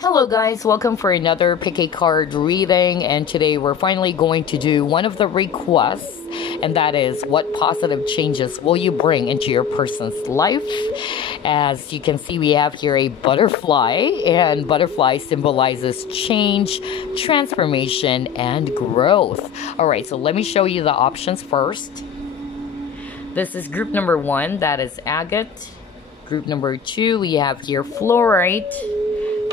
Hello guys, welcome for another pick a card reading, and today we're finally going to do one of the requests, and that is what positive changes will you bring into your person's life. As you can see, we have here a butterfly, and butterfly symbolizes change, transformation, and growth. Alright, so let me show you the options first. This is group number 1, that is Agate. Group number 2, we have here Flourite.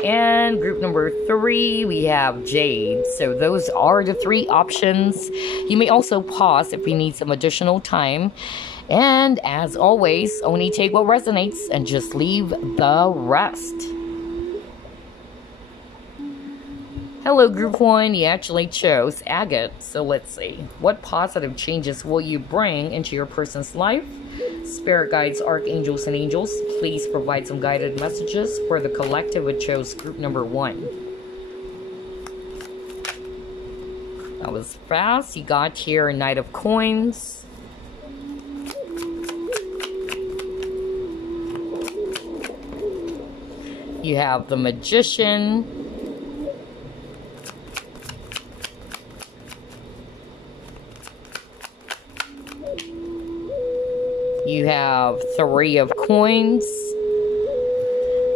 And group number 3, we have Jade. So those are the 3 options. You may also pause if you need some additional time. And as always, only take what resonates and just leave the rest. Hello group 1, you actually chose Agate. So let's see. What positive changes will you bring into your person's life? Spirit guides, archangels, and angels, please provide some guided messages for the collective which chose group number 1. That was fast. You got here a Knight of Coins. You have the Magician. You have 3 of Coins.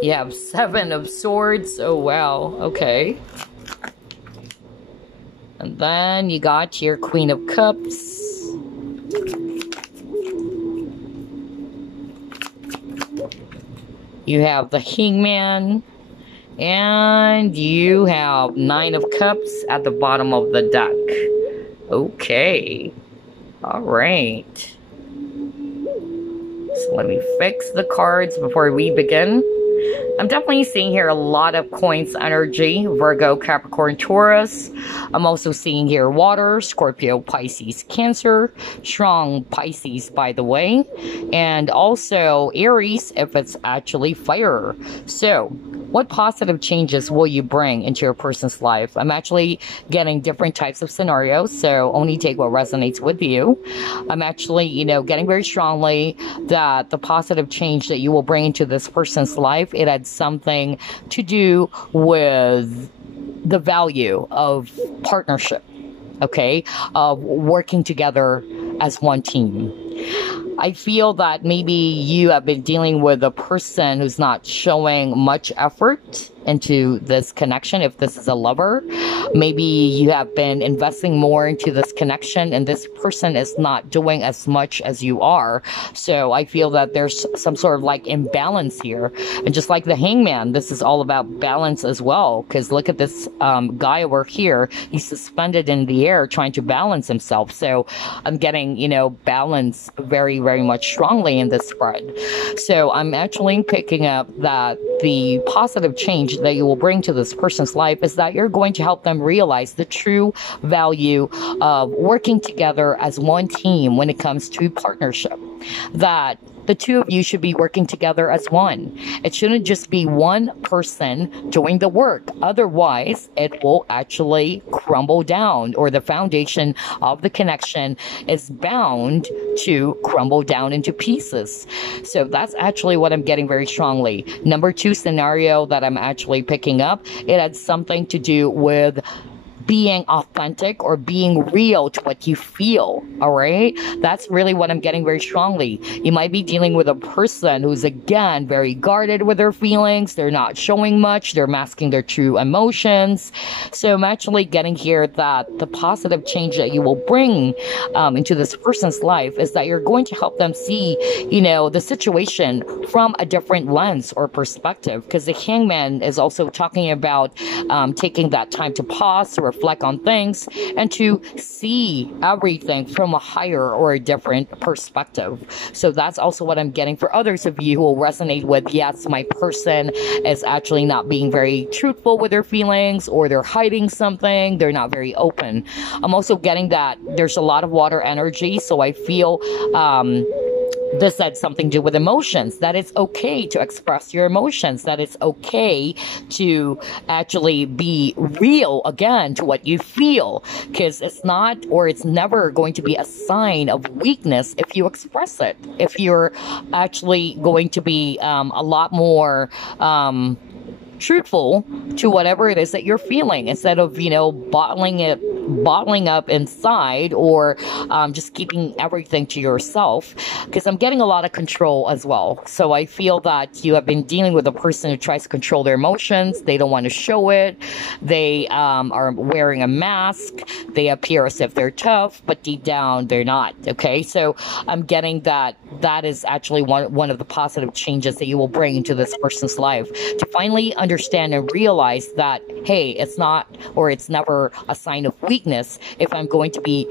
You have 7 of Swords. Oh, wow. Okay. And then you got your Queen of Cups. You have the Hangman. And you have 9 of Cups at the bottom of the deck. Okay. All right. So let me fix the cards before we begin. I'm definitely seeing here a lot of coins energy. Virgo, Capricorn, Taurus. I'm also seeing here water, Scorpio, Pisces, Cancer. Strong Pisces, by the way. And also Aries, if it's actually fire. So, what positive changes will you bring into your person's life? I'm actually getting different types of scenarios, so only take what resonates with you. I'm actually, getting very strongly that the positive change that you will bring into this person's life, it had something to do with the value of partnership, okay? Of working together as one team. I feel that maybe you have been dealing with a person who's not showing much effort into this connection. If this is a lover, maybe you have been investing more into this connection and this person is not doing as much as you are. So I feel that there's some sort of like imbalance here. And just like the Hangman, this is all about balance as well. Because look at this guy over here. He's suspended in the air trying to balance himself. So I'm getting, balance very, very much strongly in this spread. So I'm actually picking up that the positive change that you will bring to this person's life is that you're going to help them realize the true value of working together as one team when it comes to partnership. That the two of you should be working together as one. It shouldn't just be one person doing the work. Otherwise, it will actually crumble down, or the foundation of the connection is bound to crumble down into pieces. So that's actually what I'm getting very strongly. Number 2 scenario that I'm actually picking up, it had something to do with being authentic or being real to what you feel. All right, that's really what I'm getting very strongly. You might be dealing with a person who's, again, very guarded with their feelings. They're not showing much. They're masking their true emotions. So I'm actually getting here that the positive change that you will bring into this person's life is that you're going to help them see, the situation from a different lens or perspective. Because the Hangman is also talking about taking that time to pause, to reflect on things, and to see everything from a higher or a different perspective. So that's also what I'm getting for others of you who will resonate with, yes, my person is actually not being very truthful with their feelings, or they're hiding something, they're not very open. I'm also getting that there's a lot of water energy, so I feel this had something to do with emotions, that it's okay to express your emotions, that it's okay to actually be real again to what you feel, because it's not, or it's never going to be a sign of weakness if you express it. If you're actually going to be a lot more truthful to whatever it is that you're feeling, instead of, bottling up inside, or just keeping everything to yourself, because I'm getting a lot of control as well. So I feel that you have been dealing with a person who tries to control their emotions. They don't want to show it. They are wearing a mask. They appear as if they're tough, but deep down they're not. Okay, so I'm getting that is actually one of the positive changes that you will bring into this person's life, to finally understand and realize that, hey, it's not, or it's never a sign of weakness if I'm going to be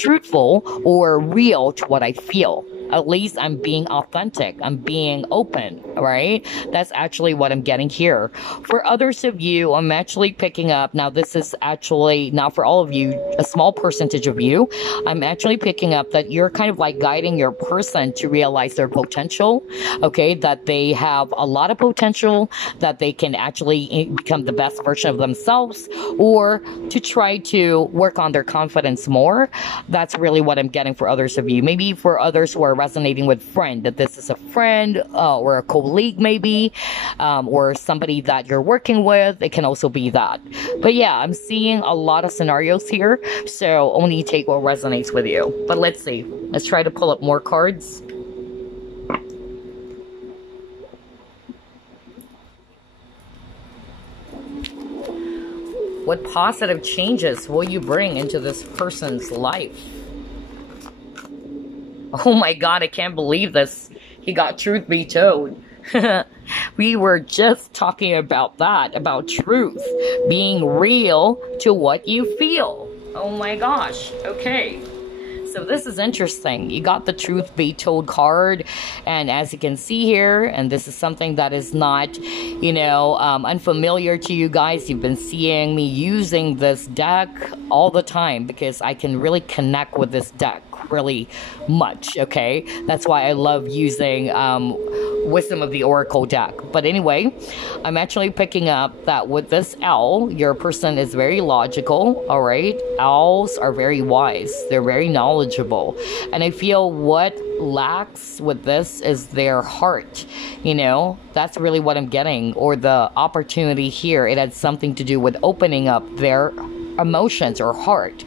truthful or real to what I feel. At least I'm being authentic. I'm being open, right? That's actually what I'm getting here. For others of you, I'm actually picking up, now this is actually not for all of you, a small percentage of you, I'm actually picking up that you're kind of like guiding your person to realize their potential, okay? That they have a lot of potential, that they can actually become the best version of themselves, or to try to work on their confidence more. That's really what I'm getting for others of you. Maybe for others who are resonating with friend, that this is a friend or a colleague maybe, or somebody that you're working with. It can also be that. But yeah, I'm seeing a lot of scenarios here, so only take what resonates with you. But let's see. Let's try to pull up more cards. What positive changes will you bring into this person's life? Oh my God, I can't believe this. He got truth be told. We were just talking about that, about truth, being real to what you feel. Oh my gosh. Okay. So this is interesting. You got the truth be told card, and as you can see here, and this is something that is not, unfamiliar to you guys. You've been seeing me using this deck all the time because I can really connect with this deck really much, okay? That's why I love using Wisdom of the Oracle deck. But anyway, I'm actually picking up that with this owl, your person is very logical, all right? Owls are very wise. They're very knowledgeable. And I feel what lacks with this is their heart. That's really what I'm getting, or the opportunity here. It had something to do with opening up their emotions or heart.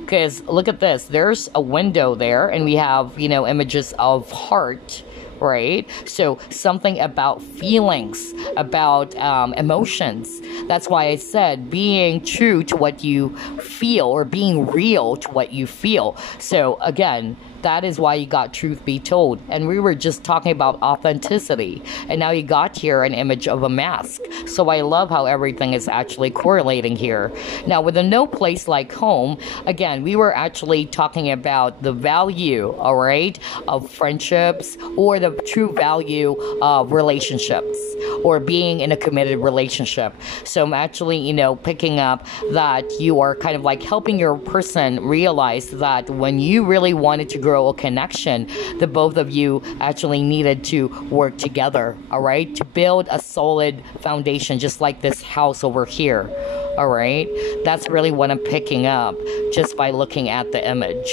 Because look at this, there's a window there, and we have, images of heart, right? So something about feelings, about emotions. That's why I said being true to what you feel, or being real to what you feel. So again, that is why you got truth be told. And we were just talking about authenticity, and now you got here an image of a mask. So I love how everything is actually correlating here. Now with a no place like home, again, we were actually talking about the value, all right, of friendships, or the true value of relationships, or being in a committed relationship. So I'm actually, picking up that you are kind of like helping your person realize that when you really wanted to grow a connection, the both of you actually needed to work together, all right, to build a solid foundation, just like this house over here, all right? That's really what I'm picking up just by looking at the image.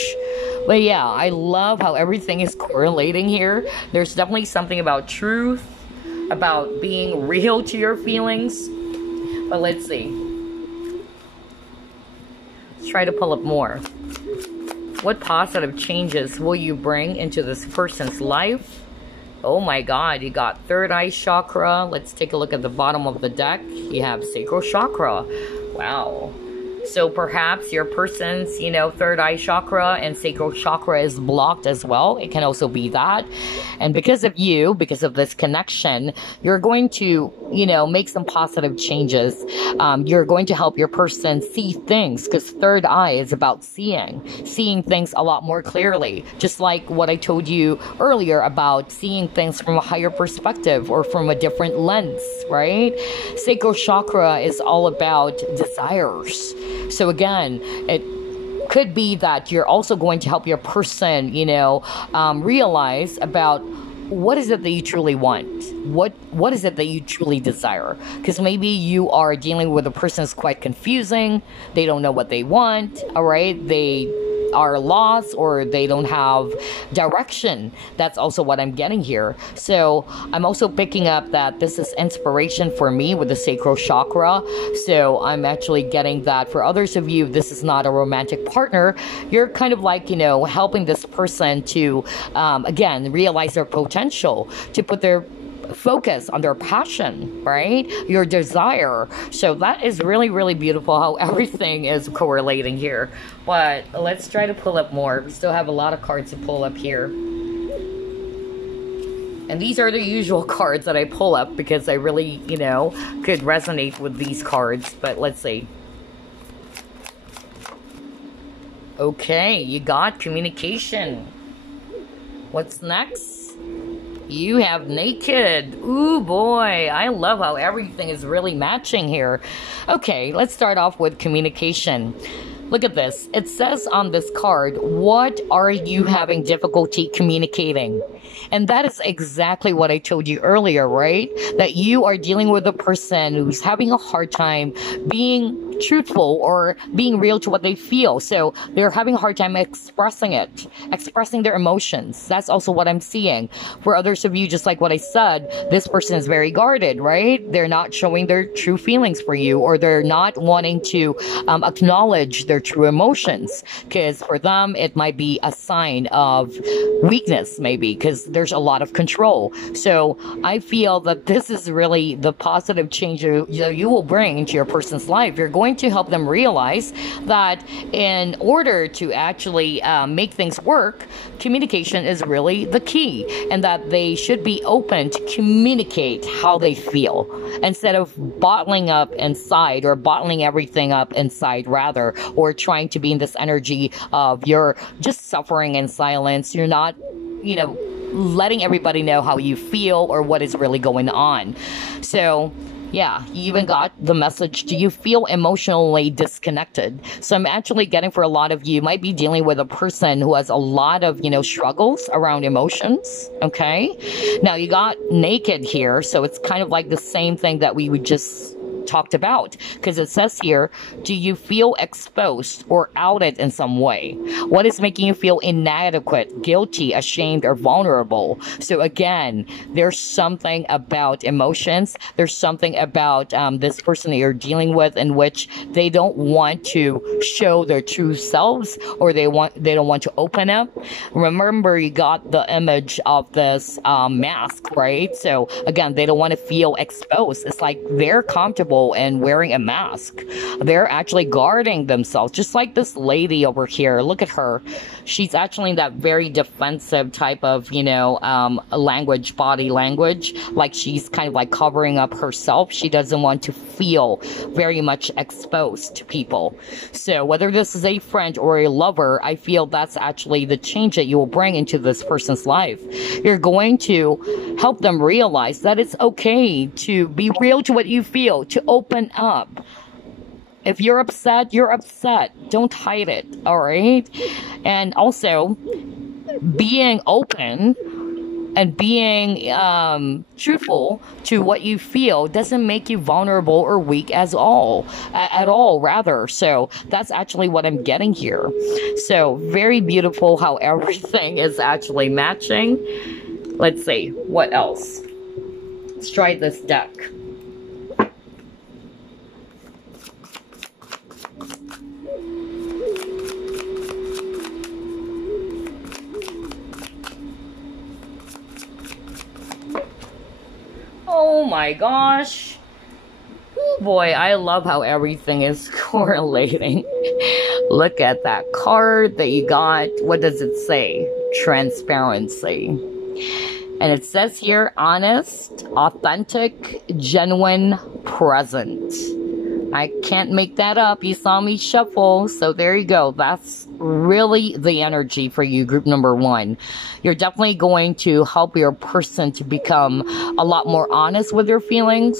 But yeah, I love how everything is correlating here. There's definitely something about truth, about being real to your feelings. But let's see. Let's try to pull up more. What positive changes will you bring into this person's life? Oh my God, you got third eye chakra. Let's take a look at the bottom of the deck. You have sacral chakra. Wow. So perhaps your person's, third eye chakra and sacral chakra is blocked as well. It can also be that. And because of you, because of this connection, you're going to, make some positive changes. You're going to help your person see things, because third eye is about seeing things a lot more clearly. Just like what I told you earlier about seeing things from a higher perspective, or from a different lens, right? Sacral chakra is all about desires. So again, it could be that you're also going to help your person, realize about what is it that you truly want? What is it that you truly desire? Because maybe you are dealing with a person who's quite confusing. They don't know what they want, all right? They are lost or they don't have direction. That's also what I'm getting here. So I'm also picking up that this is inspiration for me with the sacral chakra. So I'm actually getting that for others of you, this is not a romantic partner. You're kind of like, you know, helping this person to, again, realize their potential, to put their focus on their passion, right? Your desire. So that is really, really beautiful how everything is correlating here. But let's try to pull up more. We still have a lot of cards to pull up here. And these are the usual cards that I pull up because I really, you know, could resonate with these cards. But let's see. Okay, you got communication. What's next? You have naked. Ooh, boy. I love how everything is really matching here. Okay, let's start off with communication. Look at this. It says on this card, what are you having difficulty communicating? And that is exactly what I told you earlier, right? That you are dealing with a person who's having a hard time being truthful or being real to what they feel. So they're having a hard time expressing it, expressing their emotions. That's also what I'm seeing. For others of you, just like what I said, this person is very guarded, right? They're not showing their true feelings for you, or they're not wanting to acknowledge their true emotions, because for them it might be a sign of weakness, maybe because there's a lot of control. So I feel that this is really the positive change you will bring into your person's life. You're going to help them realize that in order to actually make things work, communication is really the key, and that they should be open to communicate how they feel instead of bottling up inside, or bottling everything up inside rather, or trying to be in this energy of you're just suffering in silence. You're not, you know, letting everybody know how you feel or what is really going on. So yeah, you even got the message, do you feel emotionally disconnected? So I'm actually getting, for a lot of you, might be dealing with a person who has a lot of, you know, struggles around emotions, okay? Now you got naked here, so it's kind of like the same thing that we would just talked about, because it says here, do you feel exposed or outed in some way? What is making you feel inadequate, guilty, ashamed, or vulnerable? So again, there's something about emotions. There's something about this person that you're dealing with in which they don't want to show their true selves, or they don't want to open up. Remember, you got the image of this mask, right? So again, they don't want to feel exposed. It's like they're comfortable and wearing a mask. They're actually guarding themselves, just like this lady over here. Look at her. She's actually in that very defensive type of, you know, language, body language, like she's kind of like covering up herself. She doesn't want to feel very much exposed to people. So whether this is a friend or a lover, I feel that's actually the change that you will bring into this person's life. You're going to help them realize that it's okay to be real to what you feel, to open up. If you're upset, you're upset. Don't hide it, all right? And also, being open and being truthful to what you feel doesn't make you vulnerable or weak at all, rather. So that's actually what I'm getting here. So very beautiful how everything is actually matching. Let's see, what else? Let's try this deck. Oh my gosh. Oh boy, I love how everything is correlating. Look at that card that you got. What does it say? Transparency. And it says here, honest, authentic, genuine, present. I can't make that up. You saw me shuffle. So there you go. That's really the energy for you, group number one. You're definitely going to help your person to become a lot more honest with their feelings,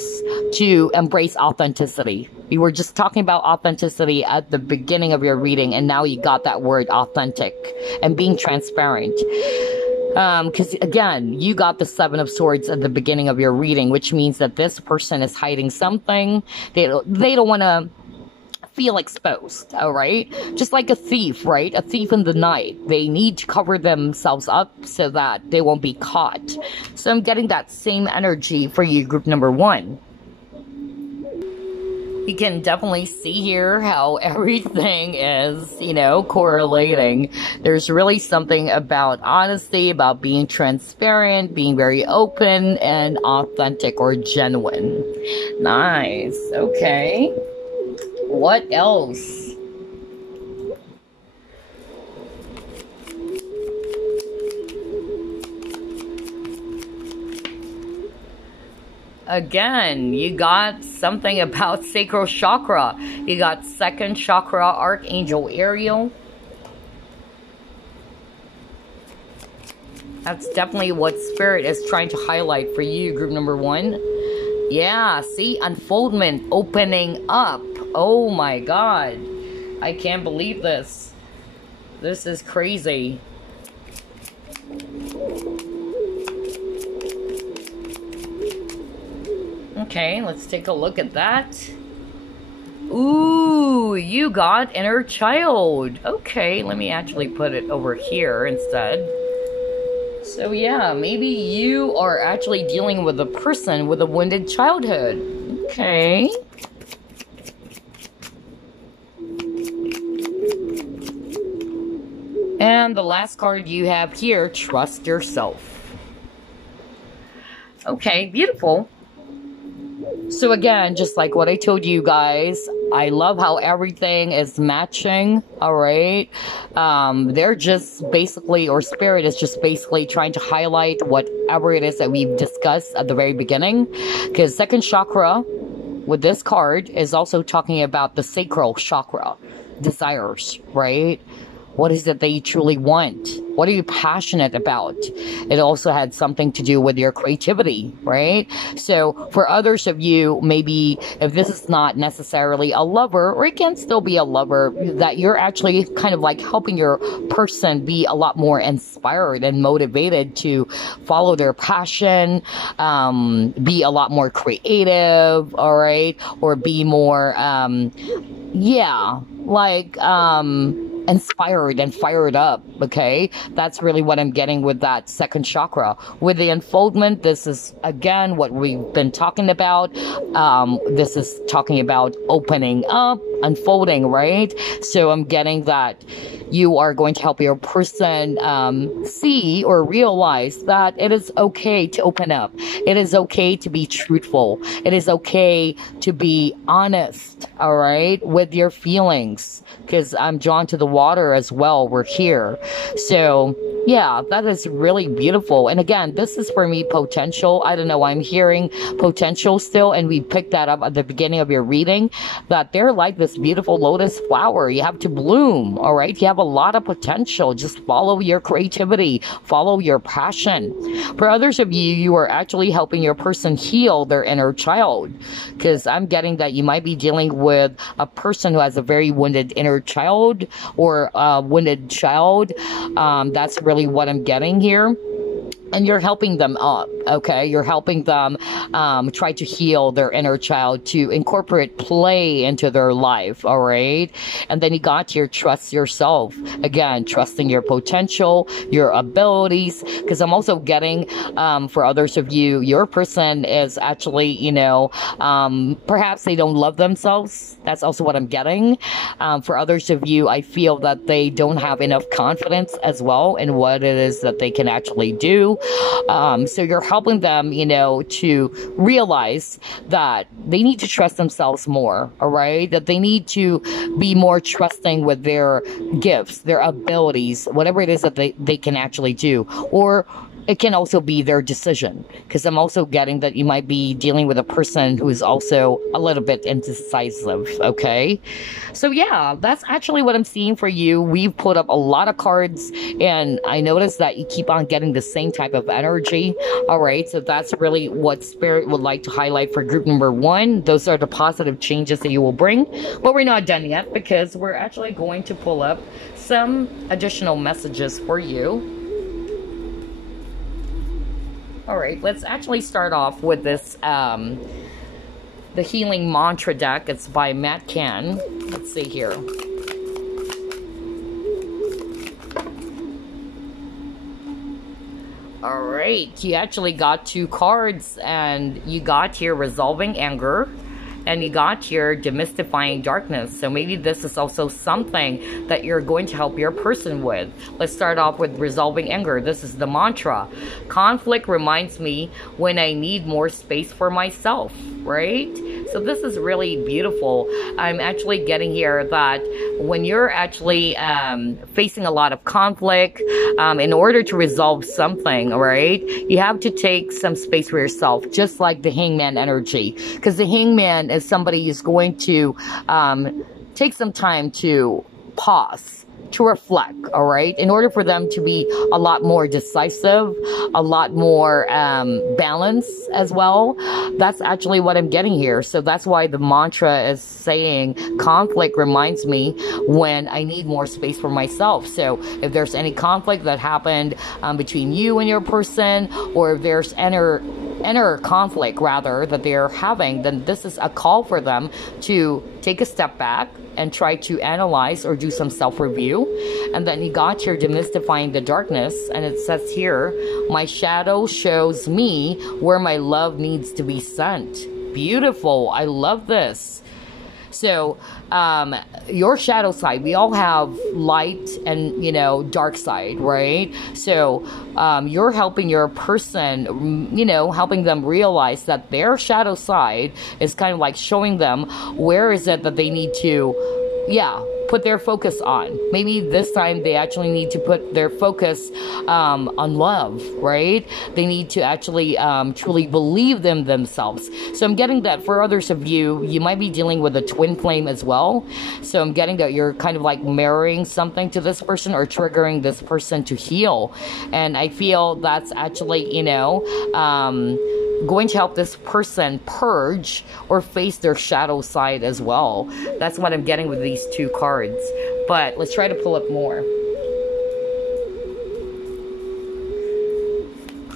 to embrace authenticity. We were just talking about authenticity at the beginning of your reading, and now you got that word authentic and being transparent. Because again, you got the Seven of Swords at the beginning of your reading, which means that this person is hiding something. They don't want to feel exposed, all right? Just like a thief, right? A thief in the night. They need to cover themselves up so that they won't be caught. So I'm getting that same energy for you, group number 1. You can definitely see here how everything is, you know, correlating. There's really something about honesty, about being transparent, being very open and authentic or genuine. Nice. Okay. What else? Again, you got something about sacral chakra. You got 2nd chakra, Archangel Ariel. That's definitely what Spirit is trying to highlight for you, group number 1. Yeah, see, unfoldment, opening up. Oh my God. I can't believe this. This is crazy. Okay, let's take a look at that. Ooh, you got inner child. Okay, let me actually put it over here instead. So yeah, maybe you are actually dealing with a person with a wounded childhood. Okay. And the last card you have here, trust yourself. Okay, beautiful. So again, just like what I told you guys, I love how everything is matching, all right? They're just basically, or Spirit is just basically trying to highlight whatever it is that we've discussed at the very beginning. Because 2nd chakra with this card is also talking about the sacral chakra, desires, right? What is it that you truly want? What are you passionate about? It also had something to do with your creativity, right? So for others of you, maybe if this is not necessarily a lover, or it can still be a lover, that you're actually kind of like helping your person be a lot more inspired and motivated to follow their passion, be a lot more creative, all right? Or be more, inspired and fired up. Okay, that's really what I'm getting with that 2nd chakra. With the unfoldment, this is again what we've been talking about. This is talking about opening up, unfolding, right? So I'm getting that you are going to help your person see or realize that it is okay to open up. It is okay to be truthful. It is okay to be honest, all right, with your feelings. Because I'm drawn to the water as well. We're here. So, yeah, that is really beautiful. And again, this is for me potential. I don't know. I'm hearing potential still. And we picked that up at the beginning of your reading. That they're like this beautiful lotus flower. You have to bloom. All right. You have a lot of potential. Just follow your creativity. Follow your passion. For others of you, you are actually helping your person heal their inner child. Because I'm getting that you might be dealing with a person who has a very wounded inner child or a wounded child. That's really what I'm getting here. And you're helping them up, okay? You're helping them try to heal their inner child, to incorporate play into their life, all right? And then you got your trust yourself. Again, trusting your potential, your abilities. Because I'm also getting, for others of you, your person is actually, you know, perhaps they don't love themselves. That's also what I'm getting. For others of you, I feel that they don't have enough confidence as well in what it is that they can actually do. So you're helping them, you know, to realize that they need to trust themselves more, all right? That they need to be more trusting with their gifts, their abilities, whatever it is that they can actually do. Or it can also be their decision, because I'm also getting that you might be dealing with a person who is also a little bit indecisive, okay? So yeah, that's actually what I'm seeing for you. We've put up a lot of cards, and I noticed that you keep on getting the same type of energy, all right? So that's really what Spirit would like to highlight for group number 1. Those are the positive changes that you will bring. But we're not done yet, because we're actually going to pull up some additional messages for you. All right, let's actually start off with this the Healing Mantra deck. It's by Matt Can. Let's see here. Alright, you actually got 2 cards, and you got here Resolving Anger, and you got here Demystifying Darkness. So maybe this is also something that you're going to help your person with. Let's start off with Resolving Anger. This is the mantra. Conflict reminds me when I need more space for myself, right? So this is really beautiful. I'm actually getting here that when you're actually facing a lot of conflict, in order to resolve something, right, you have to take some space for yourself, just like the Hangman energy. Because the Hangman is somebody who's going to take some time to pause, to reflect, all right, in order for them to be a lot more decisive, a lot more balanced as well. That's actually what I'm getting here. So that's why the mantra is saying conflict reminds me when I need more space for myself. So if there's any conflict that happened between you and your person, or if there's inner conflict rather that they're having, then this is a call for them to take a step back and try to analyze or do some self-review. And then you got here Demystifying the Darkness, and it says here, my shadow shows me where my love needs to be sent. Beautiful. I love this. So your shadow side, we all have light and, you know, dark side, right? So you're helping your person, you know, helping them realize that their shadow side is kind of like showing them where is it that they need to, put their focus on. Maybe this time they actually need to put their focus on love, right? They need to actually truly believe in themselves. So I'm getting that for others of you, you might be dealing with a twin flame as well. So I'm getting that you're kind of like mirroring something to this person or triggering this person to heal. And I feel that's actually, you know, going to help this person purge or face their shadow side as well. That's what I'm getting with these 2 cards. But let's try to pull up more.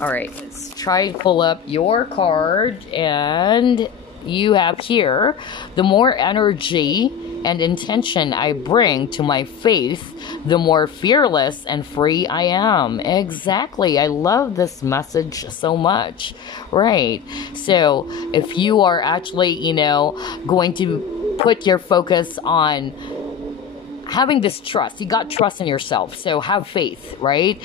Alright, let's try to pull up your card. And you have here, the more energy and intention I bring to my faith, the more fearless and free I am. Exactly. I love this message so much. Right. So if you are actually, you know, going to put your focus on having this trust, you got trust in yourself, so have faith, right?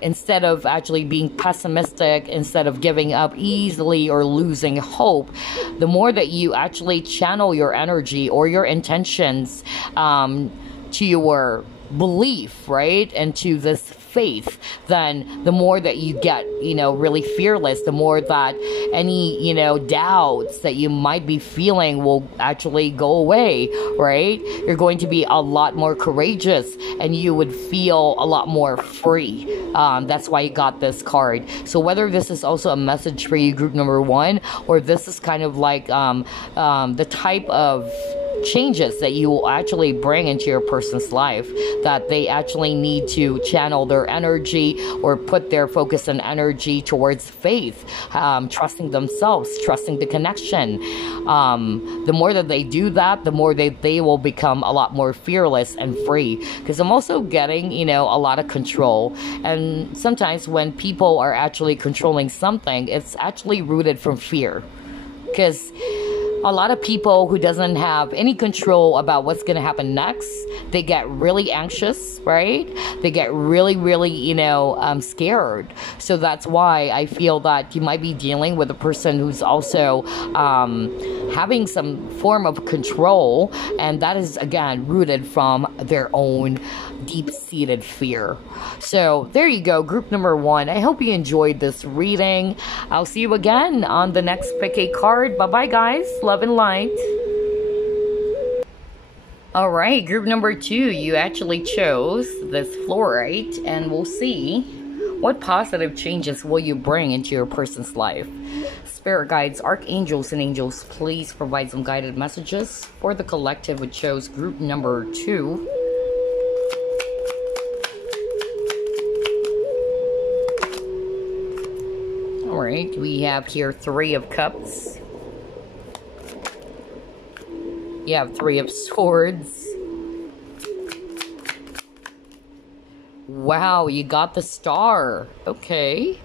Instead of actually being pessimistic, instead of giving up easily or losing hope, the more that you actually channel your energy or your intentions to your belief, right, and to this faith, then the more that you get, you know, really fearless, the more that any, you know, doubts that you might be feeling will actually go away, right? You're going to be a lot more courageous and you would feel a lot more free. That's why you got this card. So whether this is also a message for you, group number 1, or this is kind of like the type of changes that you will actually bring into your person's life, that they actually need to channel their energy or put their focus and energy towards faith, trusting themselves, trusting the connection. The more that they do that, the more they will become a lot more fearless and free. Because I'm also getting, you know, a lot of control. And sometimes when people are actually controlling something, it's actually rooted from fear. Because a lot of people who doesn't have any control about what's going to happen next, they get really anxious, right? They get really, really, you know, scared. So that's why I feel that you might be dealing with a person who's also having some form of control. And that is, again, rooted from their own deep-seated fear. So there you go, group number 1. I hope you enjoyed this reading. I'll see you again on the next pick a card. Bye-bye, guys. Love and light. All right, group number 2, you actually chose this Flourite, and we'll see what positive changes will you bring into your person's life. Spirit guides, archangels, and angels, please provide some guided messages for the collective who chose group number 2. All right, we have here 3 of Cups. You have Three of Swords. Wow, you got the Star. Okay.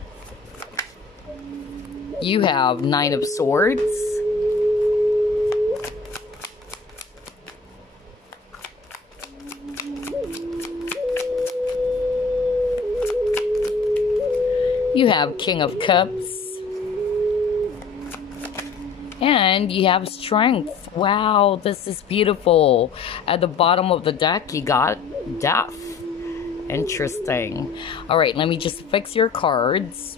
You have Nine of Swords. You have King of Cups. And you have Strength. Wow, this is beautiful. At the bottom of the deck, you got Death. Interesting. All right, let me just fix your cards.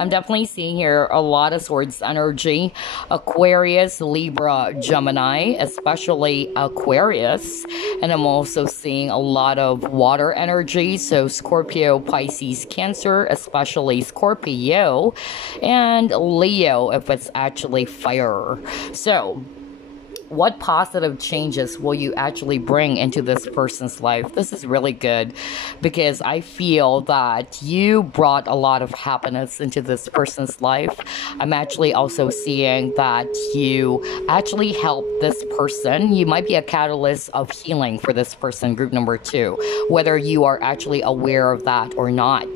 I'm definitely seeing here a lot of Swords energy. Aquarius, Libra, Gemini, especially Aquarius. And I'm also seeing a lot of water energy. So Scorpio, Pisces, Cancer, especially Scorpio. And Leo, if it's actually fire. So what positive changes will you actually bring into this person's life? This is really good because I feel that you brought a lot of happiness into this person's life. I'm actually also seeing that you actually helped this person. You might be a catalyst of healing for this person, group number 2, whether you are actually aware of that or not,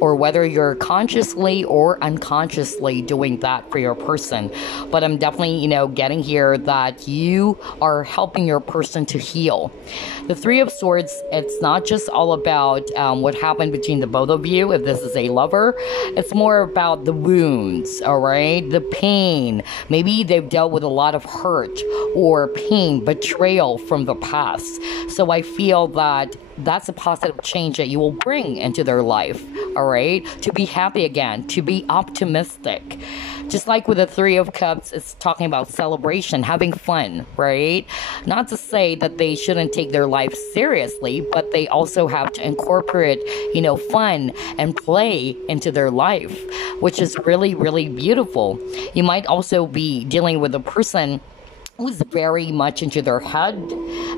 or whether you're consciously or unconsciously doing that for your person. But I'm definitely, getting here that you are helping your person to heal. The Three of Swords, it's not just all about what happened between the both of you, if this is a lover. It's more about the wounds, all right? The pain. Maybe they've dealt with a lot of hurt or pain, betrayal from the past. So I feel that that's a positive change that you will bring into their life, all right? To be happy again, to be optimistic. Just like with the Three of Cups, it's talking about celebration, having fun, right? Not to say that they shouldn't take their life seriously, but they also have to incorporate, fun and play into their life, which is really, really beautiful. You might also be dealing with a person who's very much into their head,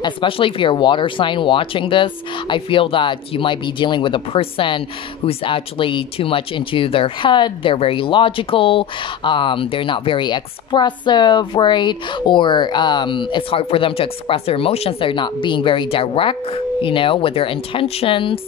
especially if you're a water sign watching this. I feel that you might be dealing with a person who's actually too much into their head. They're very logical. They're not very expressive, right? Or it's hard for them to express their emotions. They're not being very direct, with their intentions.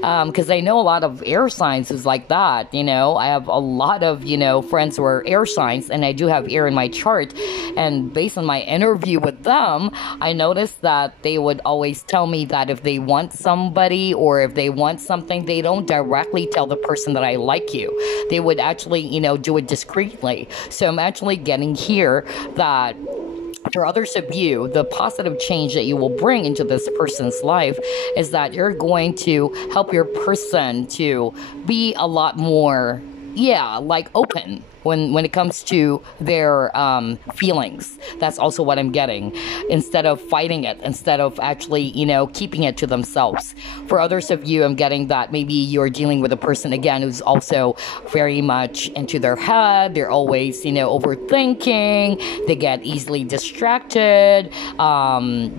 Because I know a lot of air signs who's like that, I have a lot of, friends who are air signs, and I do have air in my chart. And based on my interview with them, I noticed that they would always tell me that if they want somebody or if they want something, they don't directly tell the person that I like you. They would actually, do it discreetly. So I'm actually getting here that for others of you, the positive change that you will bring into this person's life is that you're going to help your person to be a lot more, open when it comes to their feelings. That's also what I'm getting. Instead of fighting it, instead of actually, keeping it to themselves. For others of you, I'm getting that maybe you're dealing with a person, again, who's also very much into their head. They're always, overthinking. They get easily distracted.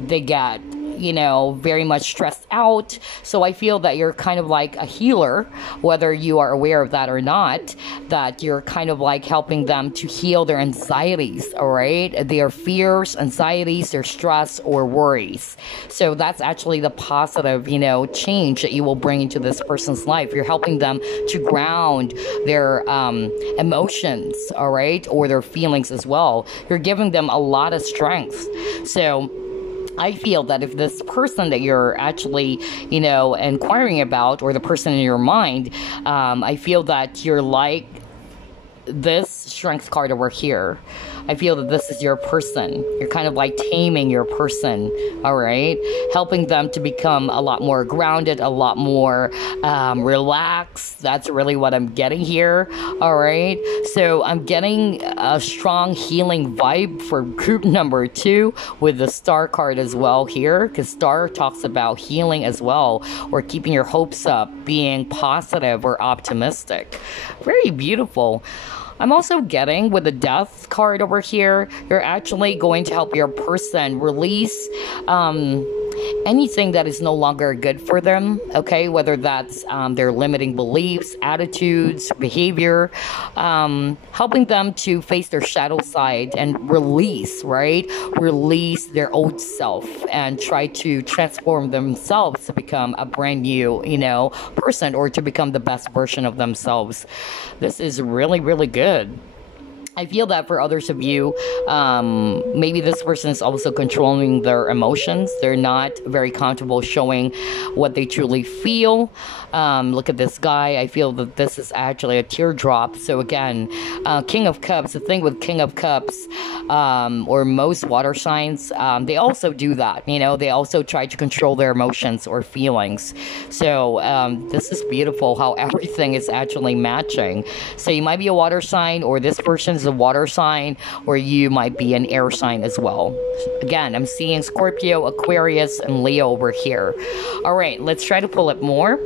They get very much stressed out. So I feel that you're kind of like a healer, whether you are aware of that or not, that you're kind of like helping them to heal their anxieties, all right? Their fears, anxieties, their stress or worries. So that's actually the positive, change that you will bring into this person's life. You're helping them to ground their emotions, all right? Or their feelings as well. You're giving them a lot of strength. So I feel that if this person that you're actually, inquiring about, or the person in your mind, I feel that you're like this strength card over here. I feel that this is your person. You're kind of like taming your person, all right? Helping them to become a lot more grounded, a lot more relaxed. That's really what I'm getting here, all right? So I'm getting a strong healing vibe for group number 2 with the Star card as well here, because Star talks about healing as well, or keeping your hopes up, being positive or optimistic. Very beautiful. I'm also getting with the Death card over here, you're actually going to help your person release anything that is no longer good for them, okay, whether that's their limiting beliefs, attitudes, behavior, helping them to face their shadow side and release, right? Release their old self and try to transform themselves to become a brand new, person, or to become the best version of themselves. This is really, really good. I feel that for others of you, maybe this person is also controlling their emotions. They're not very comfortable showing what they truly feel. Look at this guy. I feel that this is actually a teardrop. So again, King of Cups, the thing with King of Cups, or most water signs, they also do that. They also try to control their emotions or feelings. So this is beautiful how everything is actually matching. So you might be a water sign, or this person's a water sign, or you might be an air sign as well. Again, I'm seeing Scorpio, Aquarius, and Leo over here. All right, let's try to pull it more.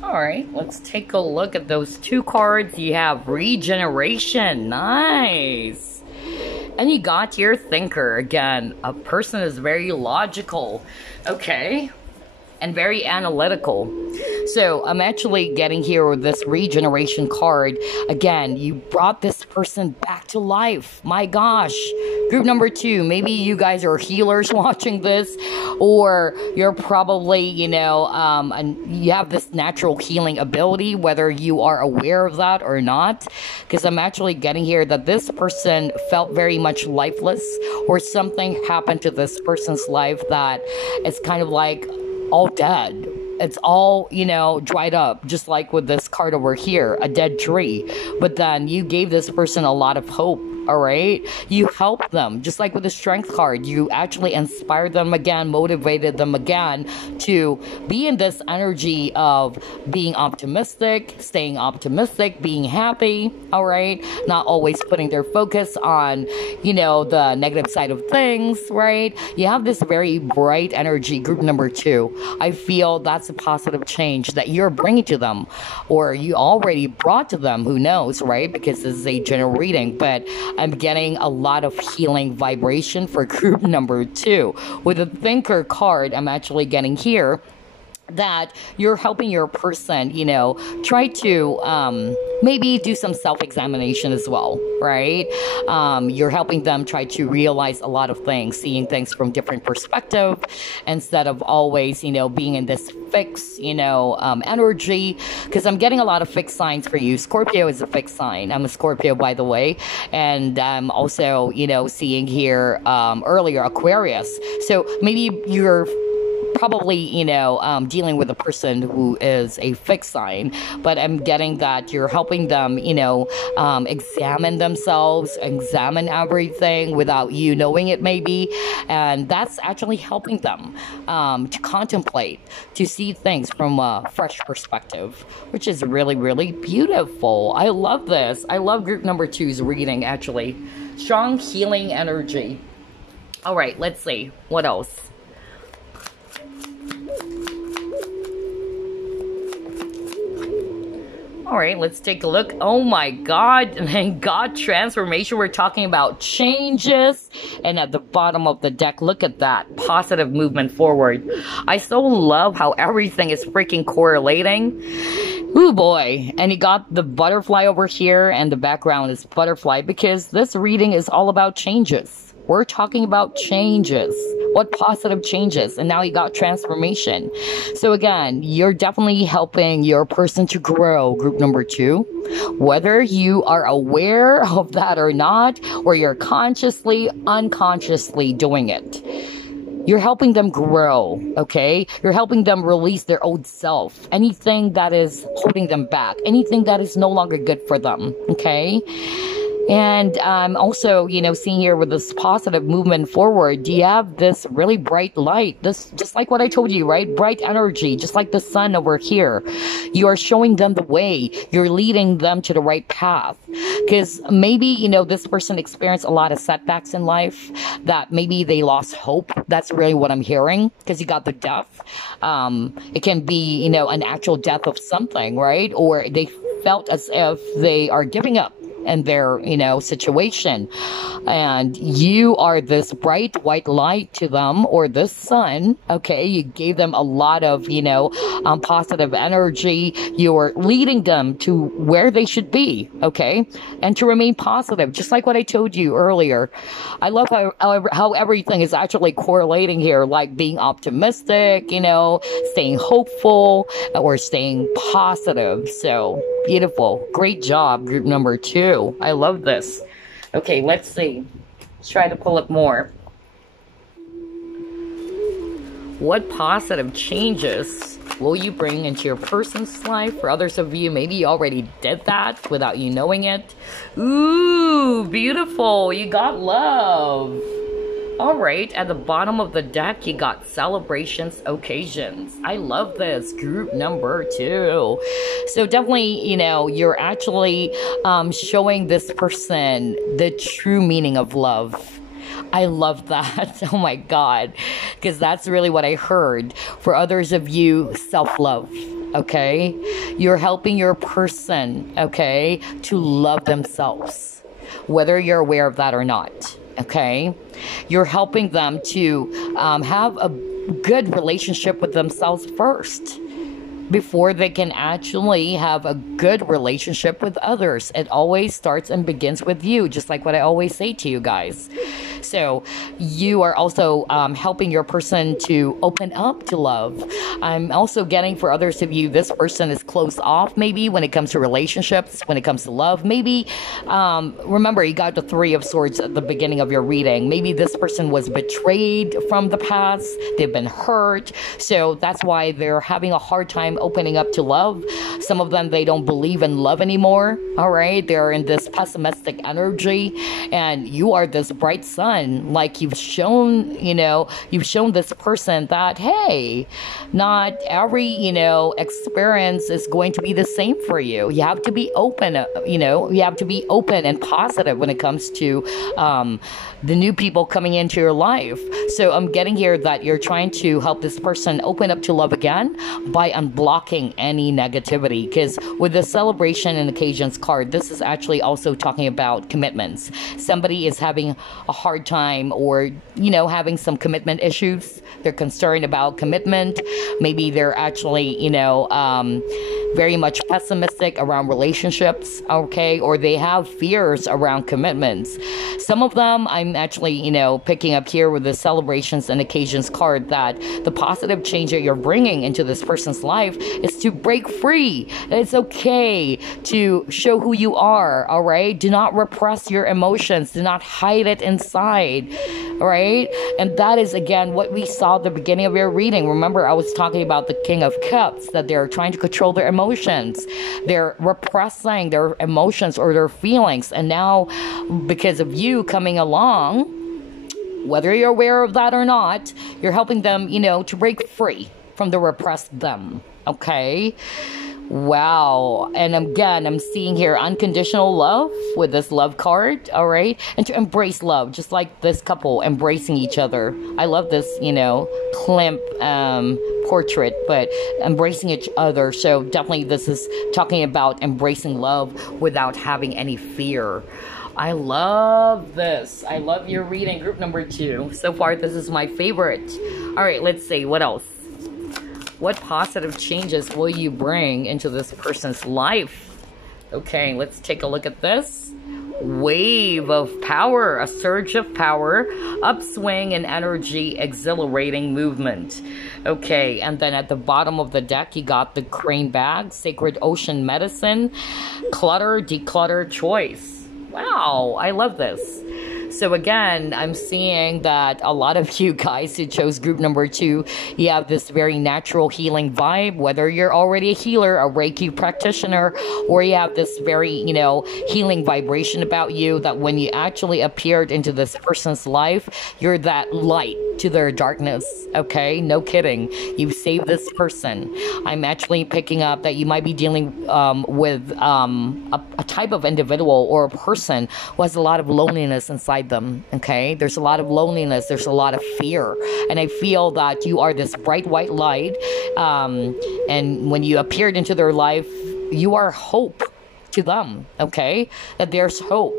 Alright, let's take a look at those two cards. You have Regeneration. Nice. And you got your Thinker. Again, a person is very logical. Okay. And very analytical. So I'm actually getting here with this Regeneration card. Again, you brought this person back to life. My gosh. Group number 2, maybe you guys are healers watching this, or you're probably, and you have this natural healing ability, whether you are aware of that or not. Because I'm actually getting here that this person felt very much lifeless, or something happened to this person's life that it's kind of like all dead. It's all, dried up, just like with this card over here, a dead tree. But then you gave this person a lot of hope, all right? You helped them, just like with the Strength card. You actually inspired them again, motivated them again to be in this energy of being optimistic, staying optimistic, being happy, all right? Not always putting their focus on, the negative side of things, right? You have this very bright energy, group number 2. I feel that's a positive change that you're bringing to them, or you already brought to them, who knows, right? Because this is a general reading, but I'm getting a lot of healing vibration for group number 2. With the Thinker card, I'm actually getting here that you're helping your person, try to maybe do some self-examination as well, right? You're helping them try to realize a lot of things, seeing things from different perspective, instead of always, being in this fixed, energy. Because I'm getting a lot of fixed signs for you. Scorpio is a fixed sign. I'm a Scorpio, by the way. And I'm also, seeing here earlier Aquarius. So maybe you're probably, dealing with a person who is a fixed sign, but I'm getting that you're helping them, examine themselves, examine everything without you knowing it maybe, and that's actually helping them to contemplate, to see things from a fresh perspective, which is really, really beautiful. I love this. I love group number 2's reading, actually. Strong healing energy. All right, let's see. What else? All right, let's take a look. Oh my God, and God transformation. We're talking about changes. And at the bottom of the deck, look at that. Positive movement forward. I so love how everything is freaking correlating. Ooh boy. And you got the butterfly over here, and the background is butterfly, because this reading is all about changes. We're talking about changes. What positive changes? And now you got transformation. So again, you're definitely helping your person to grow, group number 2. Whether you are aware of that or not, or you're consciously, unconsciously doing it. You're helping them grow, okay? You're helping them release their old self. Anything that is holding them back. Anything that is no longer good for them, okay? And I'm also, seeing here with this positive movement forward, you have this really bright light. This, just like what I told you, right? Bright energy, just like the sun over here. You are showing them the way. You're leading them to the right path. Because maybe, this person experienced a lot of setbacks in life, that maybe they lost hope. That's really what I'm hearing, because you got the death. It can be, an actual death of something, right? Or they felt as if they are giving up in their, situation. And you are this bright white light to them, or this sun, okay? You gave them a lot of, positive energy. You're leading them to where they should be, okay? And to remain positive, just like what I told you earlier. I love how everything is actually correlating here, like being optimistic, staying hopeful, or staying positive. So beautiful. Great job, group number 2. I love this. Okay, let's see. Let's try to pull up more. What positive changes will you bring into your person's life? For others of you, maybe you already did that without you knowing it. Ooh, beautiful. You got love. All right, at the bottom of the deck, you got celebrations, occasions. I love this, group number 2. So definitely, you're actually showing this person the true meaning of love. I love that. Oh my God. Because that's really what I heard. For others of you, self-love. Okay? You're helping your person, okay, to love themselves. Whether you're aware of that or not. Okay? You're helping them to have a good relationship with themselves first, before they can actually have a good relationship with others. It always starts and begins with you, just like what I always say to you guys. So you are also helping your person to open up to love. I'm also getting, for others of you, this person is closed off maybe when it comes to relationships, when it comes to love. Maybe, remember, you got the 3 of Swords at the beginning of your reading. Maybe this person was betrayed from the past. They've been hurt. So that's why they're having a hard time opening up to love. Some of them, they don't believe in love anymore. All right. They're in this pessimistic energy, and you are this bright sun. Like you've shown this person that, hey, not every, experience is going to be the same for you. You have to be open, you have to be open and positive when it comes to the new people coming into your life. So I'm getting here that you're trying to help this person open up to love again by unblocking any negativity. Because with the celebration and occasions card, this is actually also talking about commitments. Somebody is having a hard time, or, having some commitment issues. They're concerned about commitment. Maybe they're actually, very much pessimistic around relationships, okay? Or they have fears around commitments. Some of them, I'm actually, picking up here with the celebrations and occasions card, that the positive change that you're bringing into this person's life is to break free. It's okay to show who you are, all right? Do not repress your emotions. Do not hide it inside, all right? And that is, again, what we saw at the beginning of your reading. Remember, I was talking about the King of Cups, that they're trying to control their emotions. They're repressing their emotions or their feelings. And now, because of you coming along, whether you're aware of that or not, you're helping them, to break free from the repressed them. Okay? Wow. And again, I'm seeing here unconditional love with this love card, all right? And to embrace love, just like this couple embracing each other. I love this, Klimt portrait, but embracing each other. So definitely this is talking about embracing love without having any fear. I love this. I love your reading, group number 2. So far, this is my favorite. All right, let's see. What else? What positive changes will you bring into this person's life? Okay, let's take a look at this. Wave of power, a surge of power, upswing in energy, exhilarating movement. Okay, and then at the bottom of the deck, you got the crane bag, sacred ocean medicine, clutter, declutter, choice. Wow, I love this. So again, I'm seeing that a lot of you guys who chose group number 2, you have this very natural healing vibe, whether you're already a healer, a Reiki practitioner, or you have this very, you know, healing vibration about you, that when you actually appeared into this person's life, you're that light to their darkness. Okay, no kidding. You saved this person. I'm actually picking up that you might be dealing with a type of individual or a person who has a lot of loneliness inside them. Okay, there's a lot of loneliness, there's a lot of fear, and I feel that you are this bright white light, and when you appeared into their life, you are hope to them. Okay, that there's hope.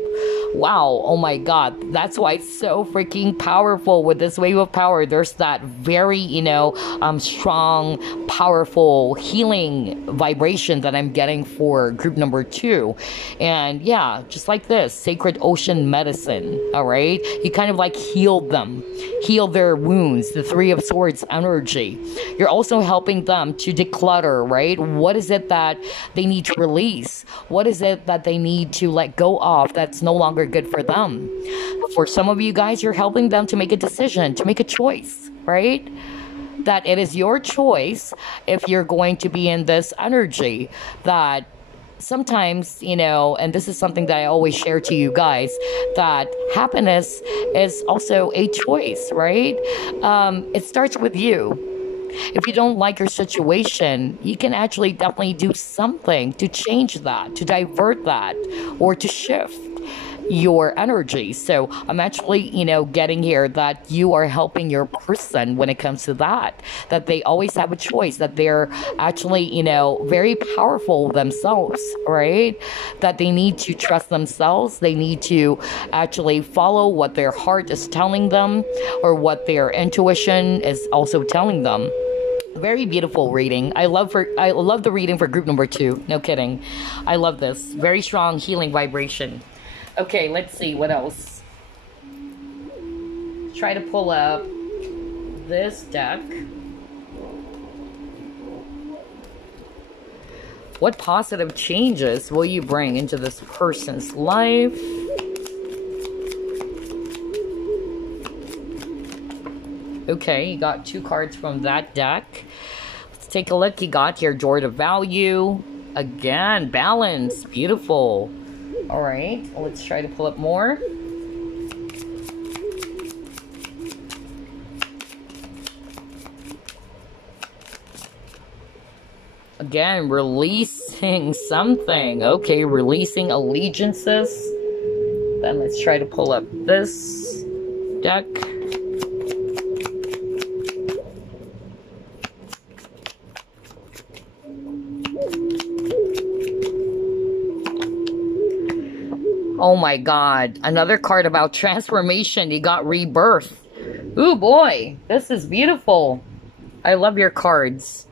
Wow, oh my god, that's why it's so freaking powerful with this wave of power. There's that very, you know, strong, powerful healing vibration that I'm getting for group number 2. And yeah, just like this, sacred ocean medicine. All right, you kind of like healed them, heal their wounds, the 3 of Swords energy. You're also helping them to declutter, right? What is it that they need to release? What is it that they need to let go of that's no longer good for them? For some of you guys, you're helping them to make a decision, to make a choice, right? That it is your choice if you're going to be in this energy. That sometimes, you know, and this is something that I always share to you guys, that happiness is also a choice, right? It starts with you. If you don't like your situation, you can actually definitely do something to change that, to divert that, or to shift your energy. So I'm actually, you know, getting here that you are helping your person when it comes to that they always have a choice, that they're actually, you know, very powerful themselves, right? That they need to trust themselves. They need to actually follow what their heart is telling them, or what their intuition is also telling them. Very beautiful reading. I love the reading for group number 2. No kidding. I love this. Very strong healing vibration. Okay, let's see what else. Try to pull up this deck. What positive changes will you bring into this person's life? Okay, you got 2 cards from that deck. Let's take a look. You got your Door to Value. Again, balance. Beautiful. All right, let's try to pull up more. Again, releasing something. Okay, releasing allegiances. Then let's try to pull up this deck. Oh my god, another card about transformation. You got rebirth. Ooh boy, this is beautiful. I love your cards.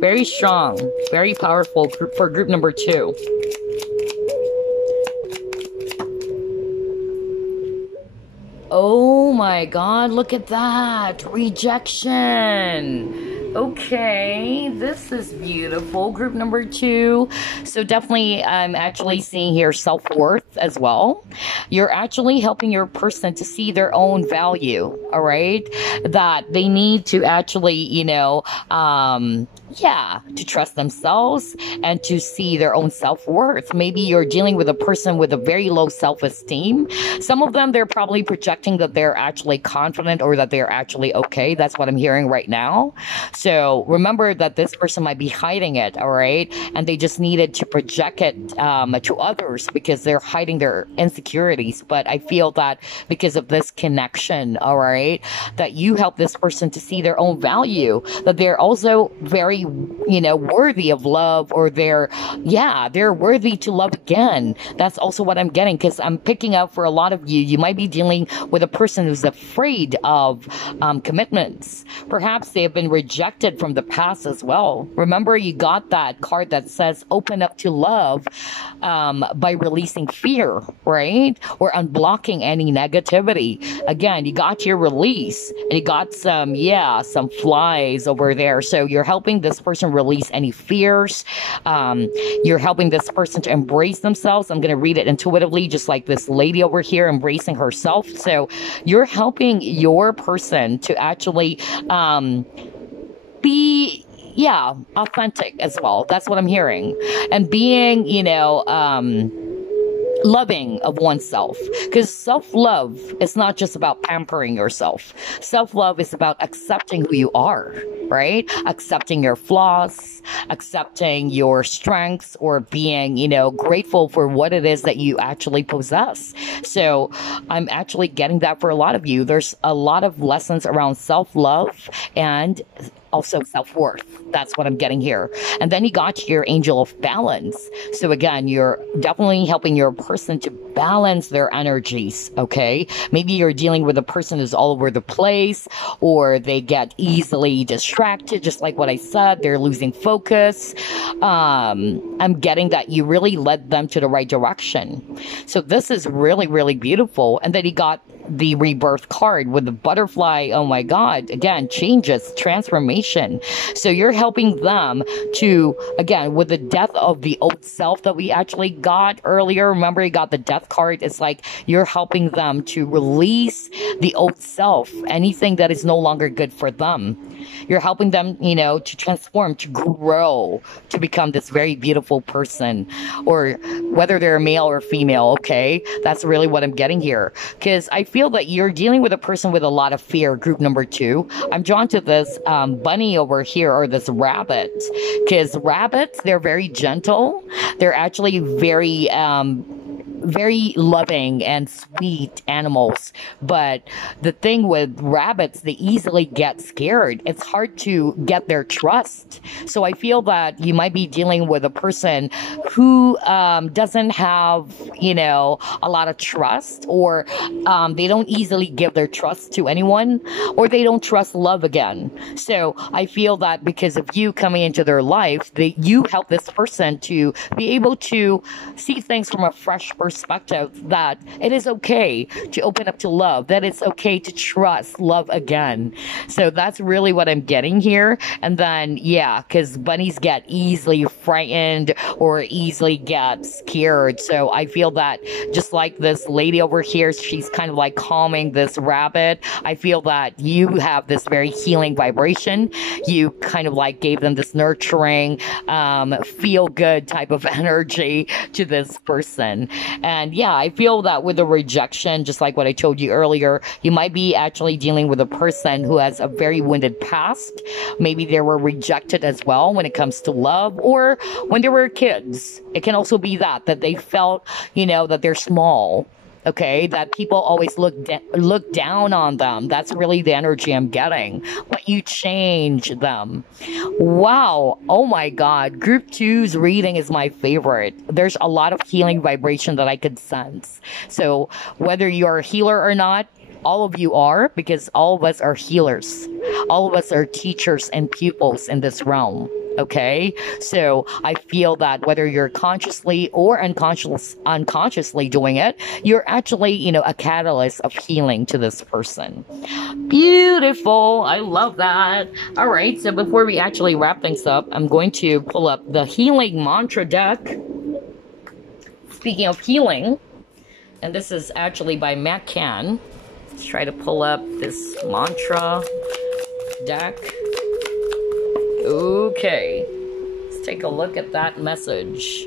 Very strong, very powerful for group number 2. Oh my god, look at that. Rejection. Okay, this is beautiful. Group number 2. So definitely, I'm actually seeing here self-worth as well. You're actually helping your person to see their own value, all right? That they need to actually, you know, to trust themselves and to see their own self-worth. Maybe you're dealing with a person with a very low self-esteem. Some of them, they're probably projecting that they're actually confident or that they're actually okay. That's what I'm hearing right now. So remember that this person might be hiding it, all right? And they just needed to project it to others because they're hiding their insecurities. But I feel that because of this connection, all right, that you help this person to see their own value, that they're also very, you know, worthy of love, or they're worthy to love again. That's also what I'm getting, because I'm picking up for a lot of you, you might be dealing with a person who's afraid of commitments. Perhaps they have been rejected rejected from the past as well. Remember, you got that card that says open up to love by releasing fear, right? Or unblocking any negativity. Again, you got your release, and you got some flies over there. So you're helping this person release any fears. You're helping this person to embrace themselves. I'm going to read it intuitively, just like this lady over here embracing herself. So you're helping your person to actually be authentic as well. That's what I'm hearing. And being, loving of oneself, because self-love is not just about pampering yourself. Self-love is about accepting who you are, right? Accepting your flaws, accepting your strengths, or being, grateful for what it is that you actually possess. So I'm actually getting that for a lot of you. There's a lot of lessons around self-love and also self-worth. That's what I'm getting here. And then you got your angel of balance. So again, you're definitely helping your person to balance their energies, okay? Maybe you're dealing with a person who's all over the place, or they get easily distracted, just like what I said. They're losing focus. I'm getting that you really led them to the right direction. So this is really, really beautiful. And then you got the rebirth card with the butterfly. Oh my God. Again, changes, transformation. So you're helping them to, again, with the death of the old self that we actually got earlier. Remember, you got the death card. It's like you're helping them to release the old self, anything that is no longer good for them. You're helping them, to transform, to grow, to become this very beautiful person, or whether they're male or female. Okay. That's really what I'm getting here. Because I feel that you're dealing with a person with a lot of fear, group number 2. I'm drawn to this bunny over here, or this rabbit, because rabbits, they're very gentle. They're actually very loving and sweet animals. But the thing with rabbits, they easily get scared. It's hard to get their trust. So I feel that you might be dealing with a person who doesn't have, a lot of trust, or they don't easily give their trust to anyone, or they don't trust love again. So I feel that because of you coming into their life, you help this person to be able to see things from a fresh perspective, that it is okay to open up to love, that it's okay to trust love again. So that's really what I'm getting here. And then, because bunnies get easily frightened or easily get scared. So I feel that just like this lady over here, she's kind of like calming this rabbit. I feel that you have this very healing vibration. You kind of like gave them this nurturing, feel good type of energy to this person. And I feel that with the rejection, just like what I told you earlier, you might be actually dealing with a person who has a very wounded past. Maybe they were rejected as well when it comes to love, or when they were kids. It can also be that they felt, that they're small. Okay, that people always look down on them. That's really the energy I'm getting. But you change them. Wow. Oh my God. Group 2's reading is my favorite. There's a lot of healing vibration that I could sense. So whether you're a healer or not, all of you are, because all of us are healers. All of us are teachers and pupils in this realm. Okay, so I feel that whether you're consciously or unconsciously doing it, you're actually, a catalyst of healing to this person. Beautiful. I love that. All right, so before we actually wrap things up, I'm going to pull up the healing mantra deck. Speaking of healing, and this is actually by Matt Can. Let's try to pull up this mantra deck. Okay, let's take a look at that message.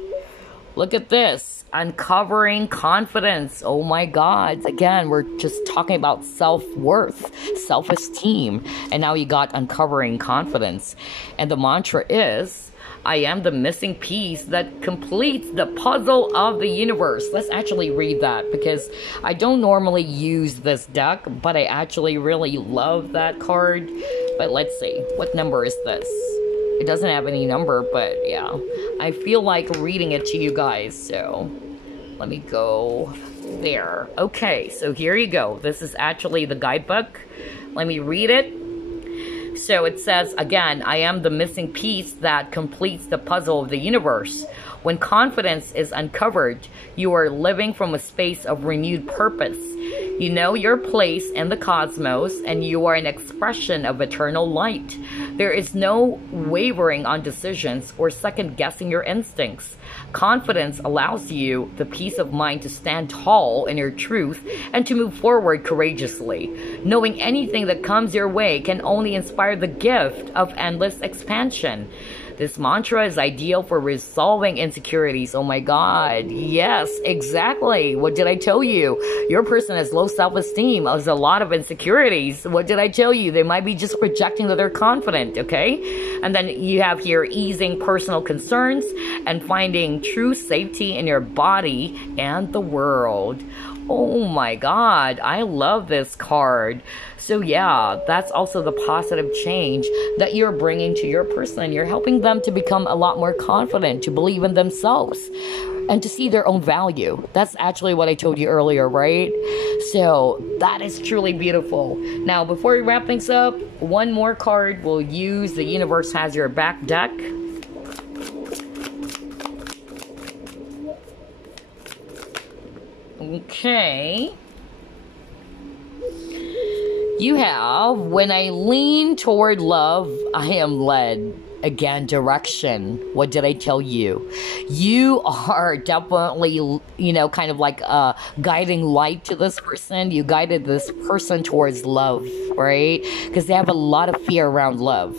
Look at this. Uncovering confidence. Oh my God. Again, we're just talking about self-worth, self-esteem. And now you got uncovering confidence. And the mantra is, I am the missing piece that completes the puzzle of the universe. Let's actually read that, because I don't normally use this deck, but I actually really love that card. But let's see. What number is this? It doesn't have any number, but yeah. I feel like reading it to you guys, so let me go there. Okay, so here you go. This is actually the guidebook. Let me read it. So it says, again, I am the missing piece that completes the puzzle of the universe. When confidence is uncovered, you are living from a space of renewed purpose. You know your place in the cosmos, and you are an expression of eternal light. There is no wavering on decisions or second-guessing your instincts. Confidence allows you the peace of mind to stand tall in your truth and to move forward courageously. Knowing anything that comes your way can only inspire the gift of endless expansion. This mantra is ideal for resolving insecurities. Oh my God. Yes, exactly. What did I tell you? Your person has low self-esteem. There's a lot of insecurities. What did I tell you? They might be just projecting that they're confident, okay? And then you have here easing personal concerns and finding true safety in your body and the world. Oh my God, I love this card. So yeah, that's also the positive change that you're bringing to your person. You're helping them to become a lot more confident, to believe in themselves, and to see their own value. That's actually what I told you earlier, right? So that is truly beautiful. Now, before we wrap things up, one more card we'll use. The universe has your back deck. Okay. You have, when I lean toward love, I am led. Again, direction. What did I tell you? You are definitely, kind of like a guiding light to this person. You guided this person towards love, right? Because they have a lot of fear around love.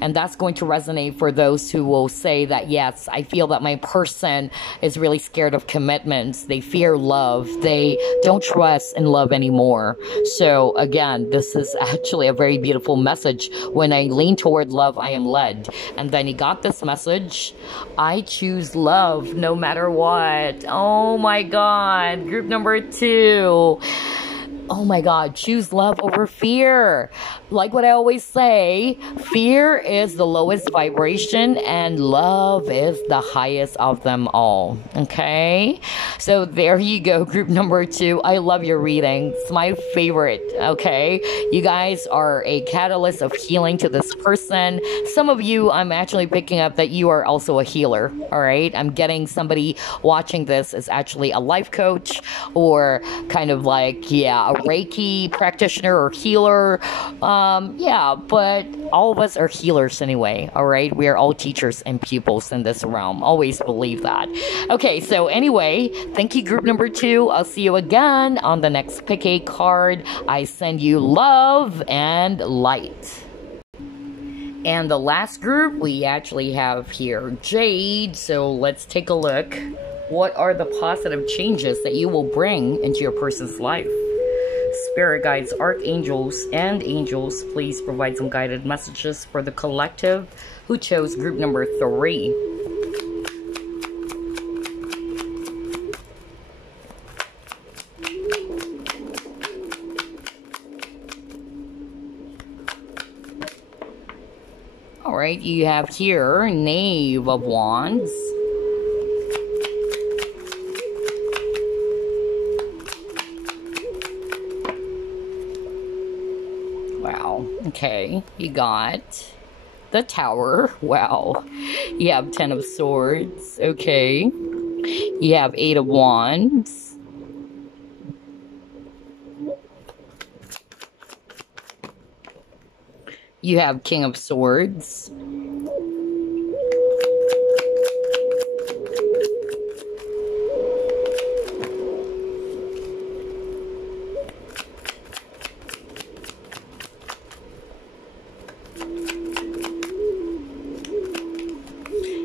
And that's going to resonate for those who will say that, yes, I feel that my person is really scared of commitments. They fear love. They don't trust in love anymore. So again, this is actually a very beautiful message. When I lean toward love, I am led. And then you got this message. I choose love no matter what. Oh my God. Group number 2. Oh my God, choose love over fear. Like what I always say, fear is the lowest vibration and love is the highest of them all. Okay? So there you go, group number 2. I love your reading. It's my favorite. Okay? You guys are a catalyst of healing to this person. Some of you, I'm actually picking up that you are also a healer. All right? I'm getting somebody watching this is actually a life coach or kind of like, a Reiki practitioner or healer. But all of us are healers anyway, all right? We are all teachers and pupils in this realm. Always believe that. Okay, so anyway, thank you, group number 2. I'll see you again on the next pick a card. I send you love and light. And the last group we actually have here, Jade. So let's take a look. What are the positive changes that you will bring into your person's life? Spirit guides, archangels, and angels, please provide some guided messages for the collective who chose group number 3. All right, you have here Knave of Wands. Wow, okay, you got the Tower. Wow, you have 10 of Swords. Okay, you have 8 of Wands. You have King of Swords.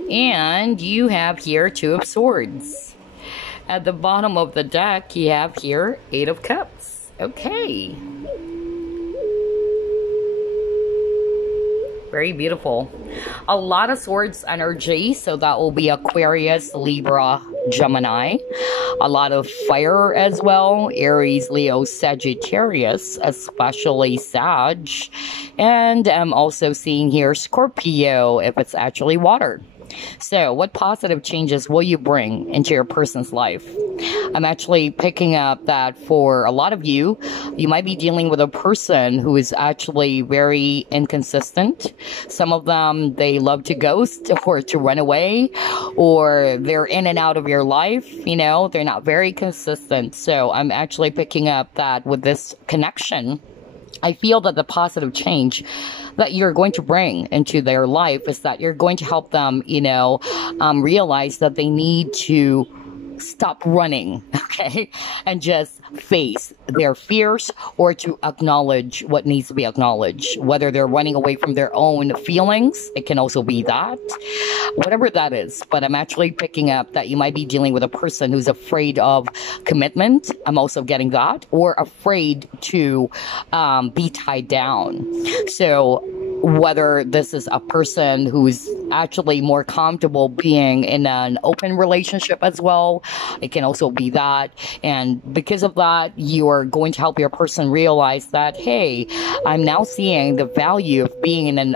And you have here 2 of Swords. At the bottom of the deck, you have here 8 of Cups. Okay. Very beautiful. A lot of Swords energy, so that will be Aquarius, Libra, Gemini. A lot of fire as well, Aries, Leo, Sagittarius, especially Sag. And I'm also seeing here Scorpio, if it's actually water. So, what positive changes will you bring into your person's life? I'm actually picking up that for a lot of you, you might be dealing with a person who is actually very inconsistent. Some of them, they love to ghost or to run away, or they're in and out of your life. You know, they're not very consistent. So, I'm actually picking up that with this connection, I feel that the positive change that you're going to bring into their life is that you're going to help them, realize that they need to stop running, okay, and just face their fears, or to acknowledge what needs to be acknowledged. Whether they're running away from their own feelings, it can also be that, whatever that is. But I'm actually picking up that you might be dealing with a person who's afraid of commitment. I'm also getting that, or afraid to be tied down. So whether this is a person who's actually more comfortable being in an open relationship as well, it can also be that. And because of that, you are going to help your person realize that, hey, I'm now seeing the value of being in in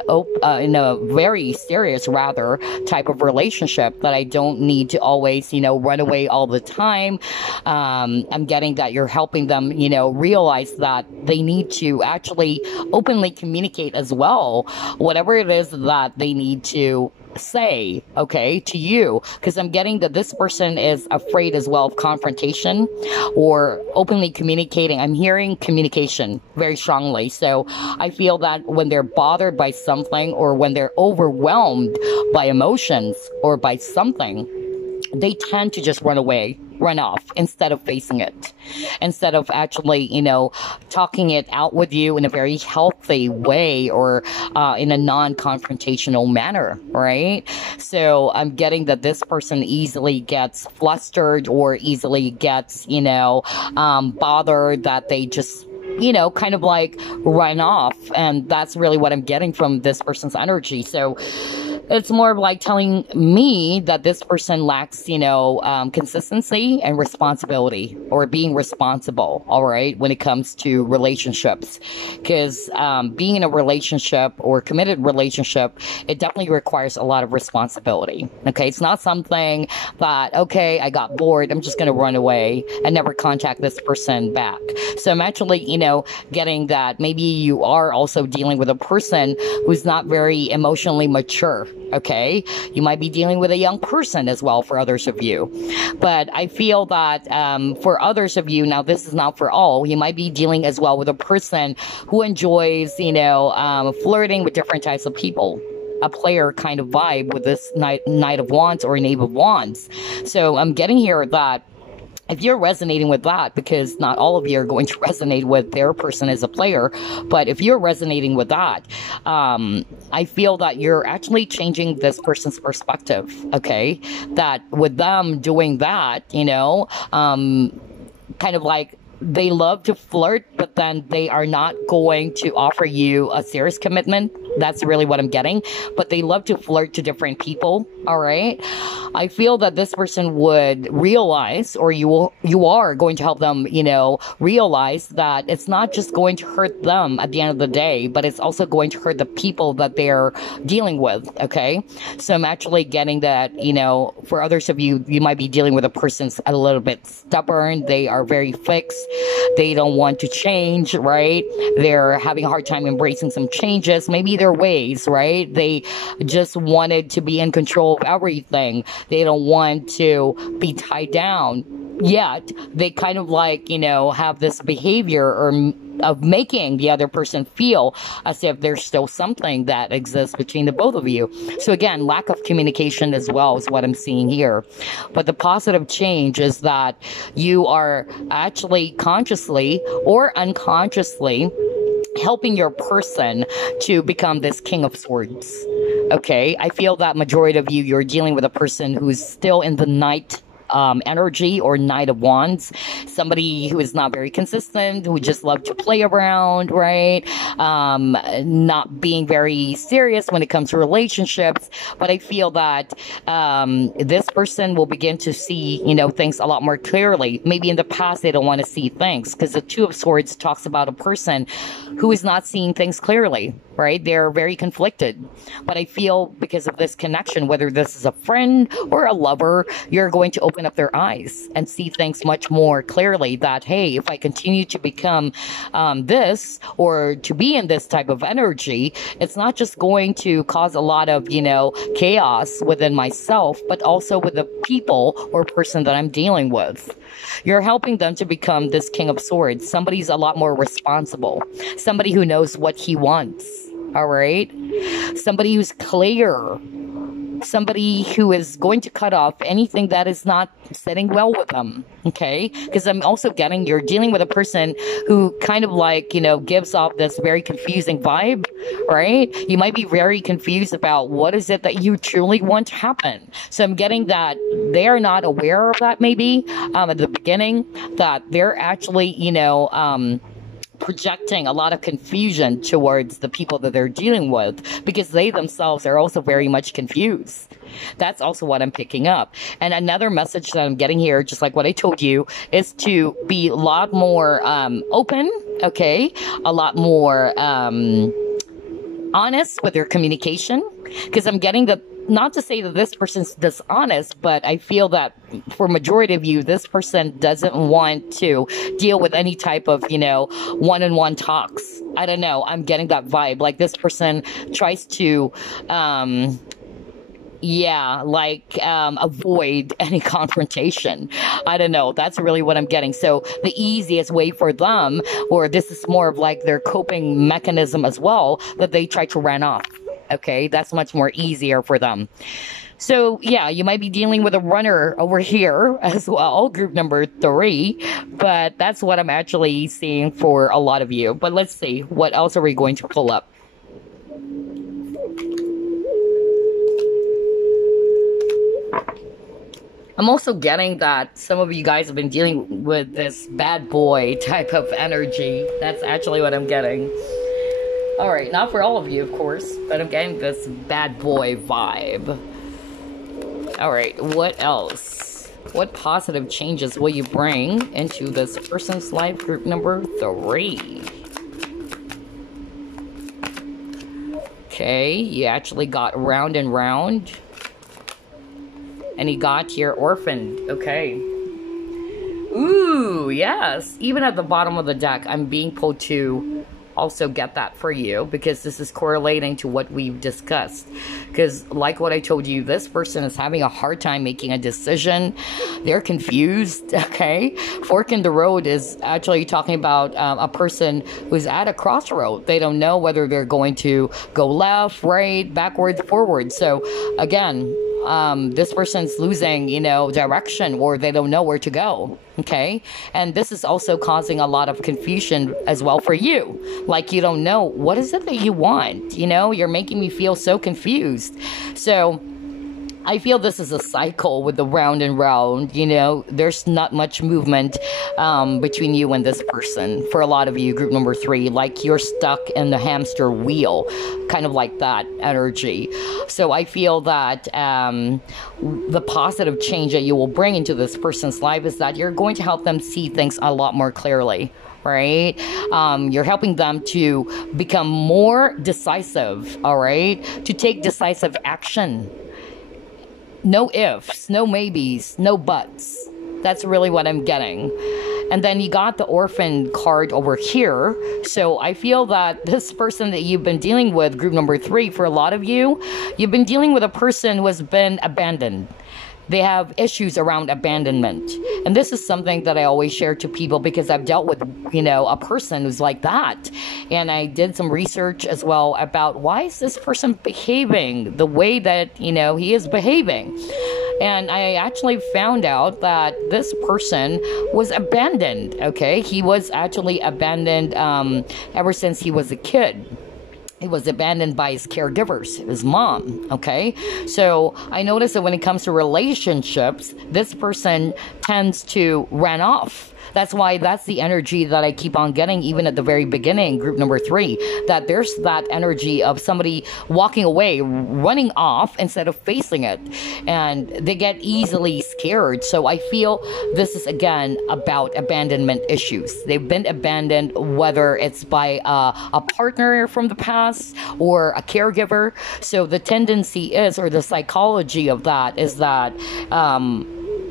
a very serious, rather, type of relationship, that I don't need to always, run away all the time. I'm getting that you're helping them, realize that they need to actually openly communicate as well, whatever it is that they need to say, okay, to you. Because I'm getting that this person is afraid as well of confrontation or openly communicating. I'm hearing communication very strongly. So I feel that when they're bothered by something, or when they're overwhelmed by emotions or by something, they tend to just run away, run off, instead of facing it, instead of actually, talking it out with you in a very healthy way, or in a non-confrontational manner, right? So I'm getting that this person easily gets flustered, or easily gets, bothered, that they just, kind of like run off. And that's really what I'm getting from this person's energy. So it's more of like telling me that this person lacks, consistency and responsibility, or being responsible, all right, when it comes to relationships. Because being in a relationship, or committed relationship, it definitely requires a lot of responsibility, okay? It's not something that, okay, I got bored, I'm just going to run away and never contact this person back. So I'm actually, getting that maybe you are also dealing with a person who's not very emotionally mature. Okay, you might be dealing with a young person as well, for others of you. But I feel that for others of you, now this is not for all, you might be dealing as well with a person who enjoys, flirting with different types of people. A player kind of vibe with this Knight of Wands or Knave of Wands. So I'm getting here that if you're resonating with that, because not all of you are going to resonate with their person as a player, but if you're resonating with that, I feel that you're actually changing this person's perspective, okay? That with them doing that, kind of like, they love to flirt, but then they are not going to offer you a serious commitment. That's really what I'm getting. But they love to flirt to different people, all right? I feel that this person would realize, or you are going to help them, realize that it's not just going to hurt them at the end of the day, but it's also going to hurt the people that they're dealing with, okay? So I'm actually getting that, for others of you, you might be dealing with a person that's a little bit stubborn. They are very fixed. They don't want to change, right? They're having a hard time embracing some changes, maybe their ways, right? They just wanted to be in control of everything. They don't want to be tied down. Yet they kind of like, have this behavior of making the other person feel as if there's still something that exists between the both of you. So again, lack of communication as well is what I'm seeing here. But the positive change is that you are actually consciously or unconsciously helping your person to become this King of Swords. Okay, I feel that majority of you, you're dealing with a person who's still in the Knight energy or Knight of Wands. Somebody who is not very consistent, who just love to play around, right? Not being very serious when it comes to relationships. But I feel that this person will begin to see, things a lot more clearly. Maybe in the past they don't want to see things, because the Two of Swords talks about a person who is not seeing things clearly, right? They're very conflicted. But I feel because of this connection, whether this is a friend or a lover, you're going to open up their eyes and see things much more clearly, that, hey, if I continue to become this, or to be in this type of energy, it's not just going to cause a lot of, chaos within myself, but also with the people or person that I'm dealing with. You're helping them to become this King of Swords. Somebody's a lot more responsible. Somebody who knows what he wants. All right? Somebody who's clear. Somebody who is going to cut off anything that is not sitting well with them. Okay? Because I'm also getting, you're dealing with a person who kind of like, gives off this very confusing vibe, right? You might be very confused about what is it that you truly want to happen. So I'm getting that they are not aware of that, maybe at the beginning, that they're actually, projecting a lot of confusion towards the people that they're dealing with, because they themselves are also very much confused. That's also what I'm picking up. And another message that I'm getting here, just like what I told you, is to be a lot more open, okay? A lot more honest with your communication, because I'm getting that, not to say that this person's dishonest, but I feel that for majority of you, this person doesn't want to deal with any type of, one-on-one talks. I don't know. I'm getting that vibe. Like this person tries to, avoid any confrontation. I don't know. That's really what I'm getting. So the easiest way for them, or this is more of like their coping mechanism as well, that they try to run off. Okay, that's much more easier for them. So yeah, you might be dealing with a runner over here as well, group number 3, but that's what I'm actually seeing for a lot of you. But let's see, what else are we going to pull up? I'm also getting that some of you guys have been dealing with this bad boy type of energy. That's actually what I'm getting. Alright, not for all of you, of course, but I'm getting this bad boy vibe. Alright, what else? What positive changes will you bring into this person's life, group number 3? Okay, you actually got round and round. And you got your orphaned, okay. Ooh, yes. Even at the bottom of the deck, I'm being pulled to also get that for you, because this is correlating to what we've discussed. Because like what I told you, this person is having a hard time making a decision. They're confused, okay? Fork in the road is actually talking about a person who's at a crossroad. They don't know whether they're going to go left, right, backwards, forward. So again, this person's losing, direction, or they don't know where to go. Okay. And this is also causing a lot of confusion as well for you. Like, you don't know, what is it that you want? You're making me feel so confused. So I feel this is a cycle with the round and round. There's not much movement between you and this person. For a lot of you, group number 3, like you're stuck in the hamster wheel, kind of like that energy. So I feel that the positive change that you will bring into this person's life is that you're going to help them see things a lot more clearly. Right? You're helping them to become more decisive, all right? To take decisive action. No ifs, no maybes, no buts. That's really what I'm getting. And then you got the orphan card over here. So I feel that this person that you've been dealing with, group number 3, for a lot of you, you've been dealing with a person who has been abandoned. They have issues around abandonment. And this is something that I always share to people, because I've dealt with, a person who's like that. And I did some research as well about why is this person behaving the way that, he is behaving. And I actually found out that this person was abandoned, okay? He was actually abandoned ever since he was a kid. he was abandoned by his caregivers, his mom, okay? So I noticed that when it comes to relationships, this person tends to run off. That's why that's the energy that I keep on getting even at the very beginning, group number 3, that there's that energy of somebody walking away, running off instead of facing it. And they get easily scared. So I feel this is, again, about abandonment issues. They've been abandoned, whether it's by a partner from the past or a caregiver. So the tendency is, or the psychology of that is that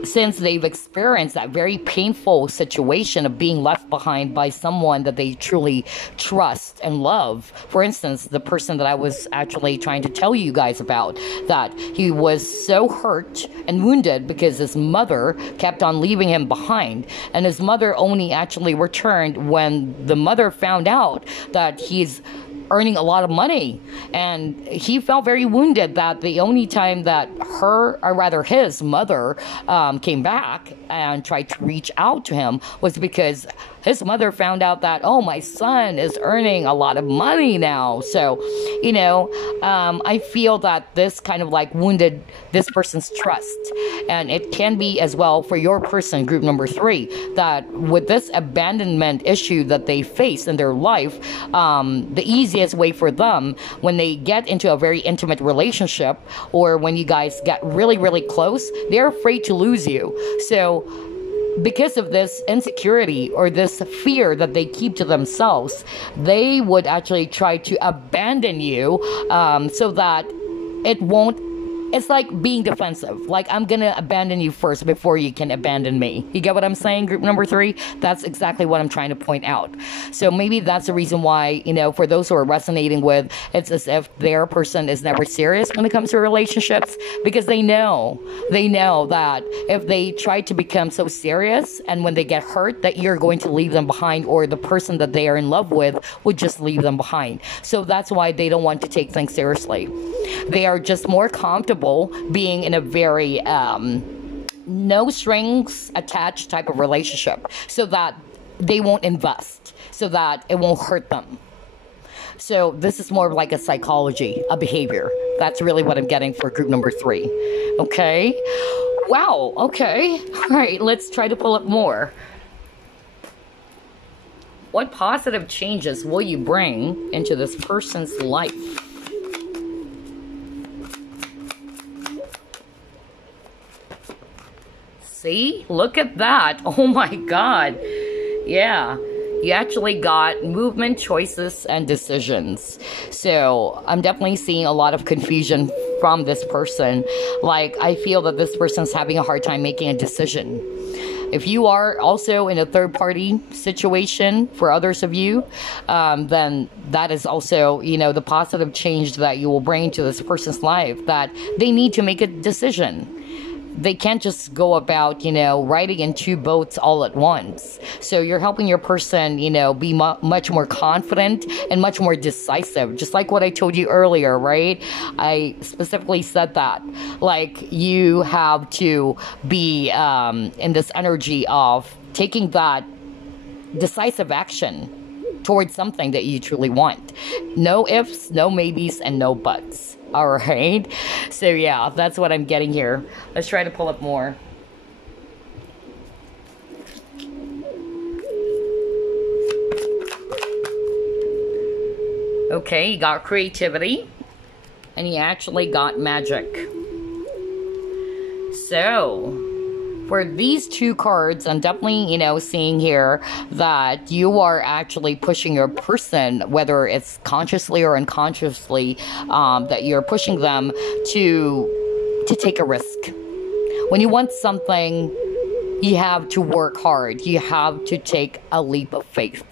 since they've experienced that very painful situation of being left behind by someone that they truly trust and love. For instance, the person that I was actually trying to tell you guys about, that he was so hurt and wounded because his mother kept on leaving him behind. And his mother only actually returned when the mother found out that he's earning a lot of money, and he felt very wounded that the only time that his mother came back and tried to reach out to him was because his mother found out that, oh, my son is earning a lot of money now. So, I feel that this kind of like wounded this person's trust. And it can be as well for your person, group number 3, that with this abandonment issue that they face in their life, the easiest way for them when they get into a very intimate relationship, or when you guys get really, really close, they're afraid to lose you. So because of this insecurity or this fear that they keep to themselves, they would actually try to abandon you, so that it won't. It's like being defensive. Like, I'm going to abandon you first before you can abandon me. You get what I'm saying, group number 3? That's exactly what I'm trying to point out. So maybe that's the reason why, for those who are resonating with, it's as if their person is never serious when it comes to relationships, because they know that if they try to become so serious and when they get hurt, that you're going to leave them behind, or the person that they are in love with would just leave them behind. So that's why they don't want to take things seriously. They are just more comfortable being in a very no strings attached type of relationship, so that they won't invest, so that it won't hurt them. So this is more like a psychology, a behavior. That's really what I'm getting for group number 3. Okay. Wow. Okay. All right. Let's try to pull up more. What positive changes will you bring into this person's life? See? Look at that. Oh my God. Yeah. You actually got movement, choices, and decisions. So I'm definitely seeing a lot of confusion from this person. Like, I feel that this person's having a hard time making a decision. If you are also in a third-party situation for others of you, then that is also, the positive change that you will bring to this person's life, that they need to make a decision. They can't just go about, riding in 2 boats all at once. So you're helping your person, be much more confident and much more decisive. Just like what I told you earlier, right? I specifically said that. Like, you have to be in this energy of taking that decisive action towards something that you truly want. No ifs, no maybes, and no buts. All right. So yeah, that's what I'm getting here. Let's try to pull up more. Okay, you got creativity, and you actually got magic. So for these 2 cards, I'm definitely, seeing here that you are actually pushing your person, whether it's consciously or unconsciously, that you're pushing them to take a risk. When you want something, you have to work hard. You have to take a leap of faith.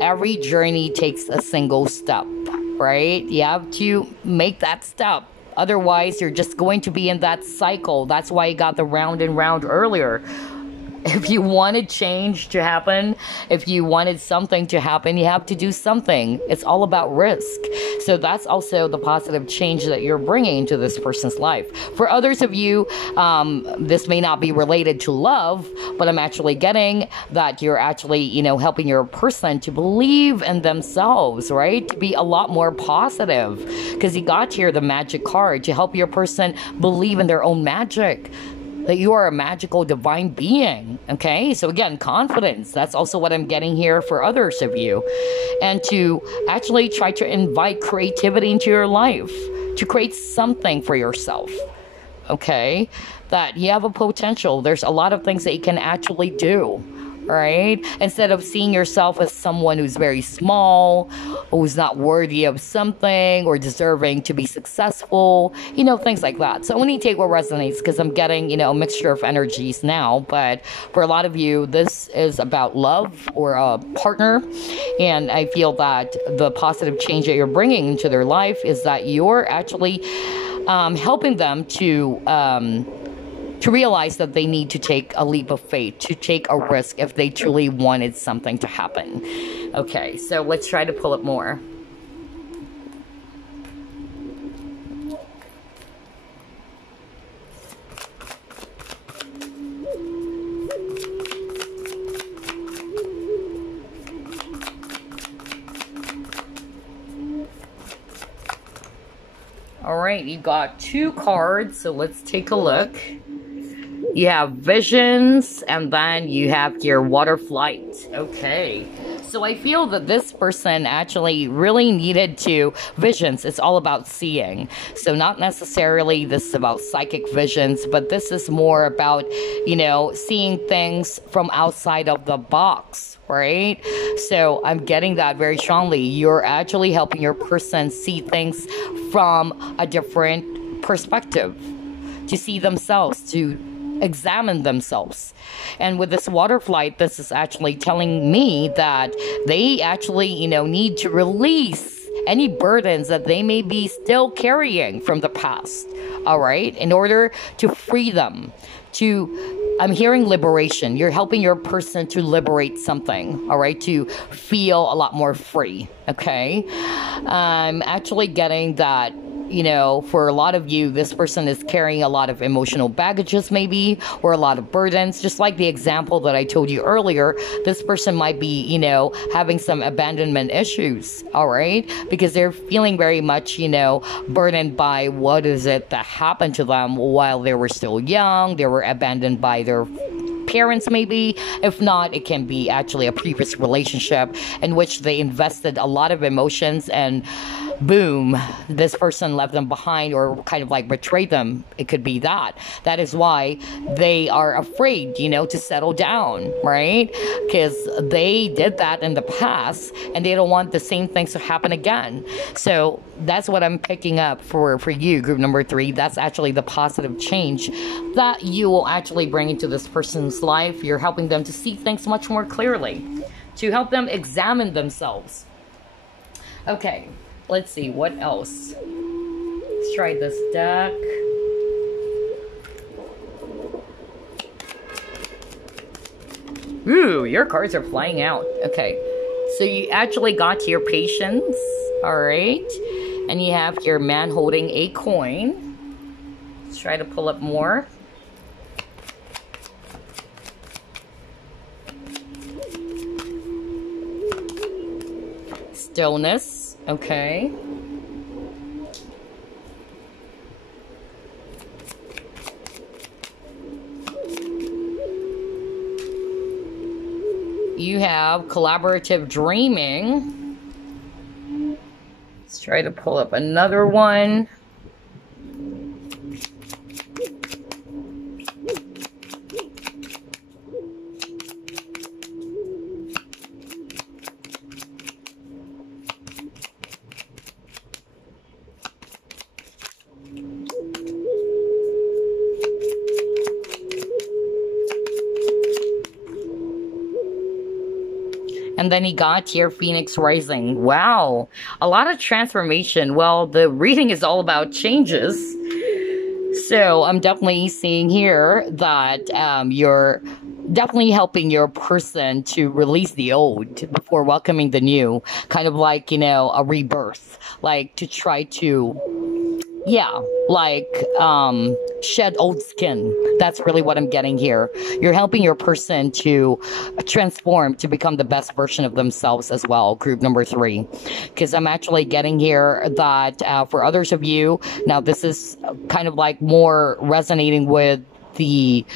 Every journey takes a single step, right? You have to make that step. Otherwise, you're just going to be in that cycle. That's why you got the round and round earlier. If you wanted change to happen, if you wanted something to happen, you have to do something. It's all about risk. So that's also the positive change that you're bringing into this person's life. For others of you, this may not be related to love, but I'm actually getting that you're actually, you know, helping your person to believe in themselves, right? To be a lot more positive, because you got here the magic card to help your person believe in their own magic, that you are a magical divine being. Okay, so again, confidence, that's also what I'm getting here for others of you. And to actually try to invite creativity into your life, to create something for yourself. Okay, that you have a potential. There's a lot of things that you can actually do, right? Instead of seeing yourself as someone who's very small, who's not worthy of something or deserving to be successful, you know, things like that. So only take what resonates, because I'm getting, you know, a mixture of energies now. But for a lot of you, this is about love or a partner. And I feel that the positive change that you're bringing into their life is that you're actually helping them to realize that they need to take a leap of faith, to take a risk if they truly wanted something to happen. Okay, so let's try to pull it more. All right, you got 2 cards, so let's take a look. You have visions, and then you have your water flight. Okay, so I feel that this person actually really needed to visions. It's all about seeing. So not necessarily this is about psychic visions, but this is more about, you know, seeing things from outside of the box, right? So I'm getting that very strongly. You're actually helping your person see things from a different perspective, to see themselves, to examine themselves. And with this water flight, this is actually telling me that they actually, you know, need to release any burdens that they may be still carrying from the past, all right, in order to free them. I'm hearing liberation. You're helping your person to liberate something, all right, to feel a lot more free. Okay, I'm actually getting that, you know, for a lot of you, this person is carrying a lot of emotional baggages maybe, or a lot of burdens. Just like the example that I told you earlier, this person might be, you know, having some abandonment issues, all right? Because they're feeling very much, you know, burdened by what is it that happened to them while they were still young. They were abandoned by their parents maybe. If not, it can be actually a previous relationship in which they invested a lot of emotions, and boom, this person left them behind or kind of like betrayed them. It could be that. That is why they are afraid, you know, to settle down, right? Because they did that in the past and they don't want the same things to happen again. So that's what I'm picking up for you, group number 3. That's actually the positive change that you will actually bring into this person's life. You're helping them to see things much more clearly, to help them examine themselves. Okay. Let's see, what else? Let's try this deck. Ooh, your cards are flying out. Okay, so you actually got your patience, all right? And you have your man holding a coin. Let's try to pull up more. Stillness. Okay. You have collaborative dreaming. Let's try to pull up another one. And then he got here, Phoenix Rising. Wow, a lot of transformation. Well, the reading is all about changes. So I'm definitely seeing here that you're definitely helping your person to release the old before welcoming the new, kind of like, you know, a rebirth, like to try to, yeah, like shed old skin. That's really what I'm getting here. You're helping your person to transform to become the best version of themselves as well, group number 3, because I'm actually getting here that for others of you, now this is kind of like more resonating with the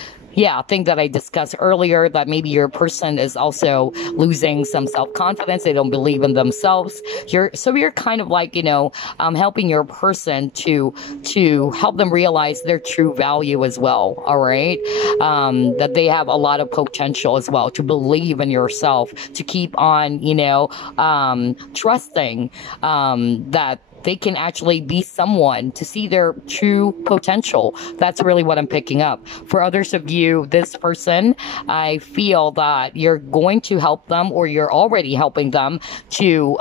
thing that I discussed earlier, that maybe your person is also losing some self-confidence. They don't believe in themselves. You're kind of like, you know, helping your person to help them realize their true value as well. All right. That they have a lot of potential as well, to believe in yourself, to keep on, you know, trusting, that they can actually be someone, to see their true potential. That's really what I'm picking up. For others of you, this person, I feel that you're going to help them, or you're already helping them to,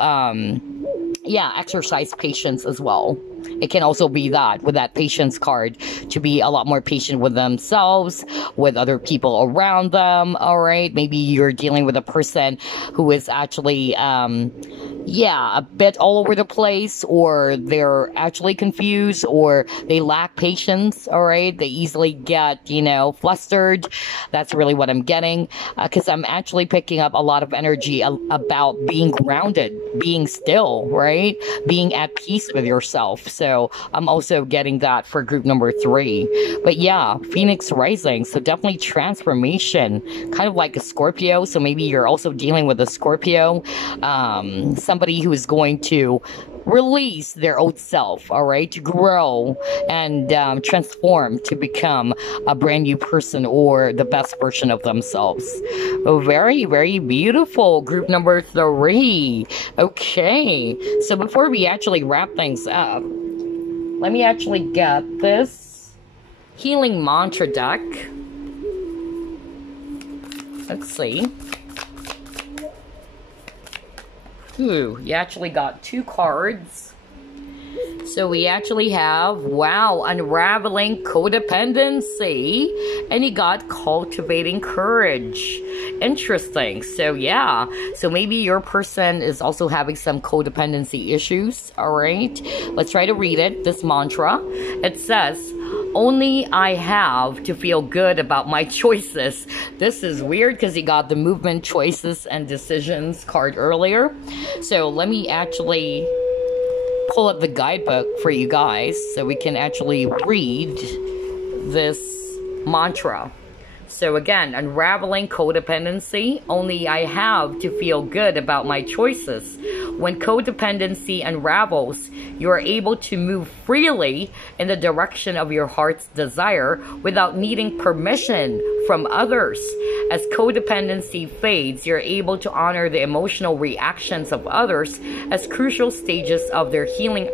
exercise patience as well. It can also be that, with that patience card, to be a lot more patient with themselves, with other people around them. All right. Maybe you're dealing with a person who is actually, a bit all over the place, or they're actually confused, or they lack patience. All right. They easily get, you know, flustered. That's really what I'm getting, because I'm actually picking up a lot of energy about being grounded, being still, right? Being at peace with yourself. So I'm also getting that for group number 3. But yeah, Phoenix rising. So definitely transformation, kind of like a Scorpio. So maybe you're also dealing with a Scorpio, somebody who is going to release their old self, all right, to grow and transform to become a brand new person, or the best version of themselves. Oh, very, very beautiful. Group number 3. Okay, so before we actually wrap things up, let me actually get this healing mantra deck. Let's see. Ooh, you actually got 2 cards. So we actually have, wow, unraveling codependency, and you got cultivating courage. Interesting. So yeah, so maybe your person is also having some codependency issues. All right, let's try to read it. This mantra, it says, only I have to feel good about my choices. This is weird because he got the movement, choices, and decisions card earlier. So let me actually pull up the guidebook for you guys so we can actually read this mantra. So again, unraveling codependency, only I have to feel good about my choices. When codependency unravels, you are able to move freely in the direction of your heart's desire without needing permission from others. As codependency fades, you're able to honor the emotional reactions of others as crucial stages of their healing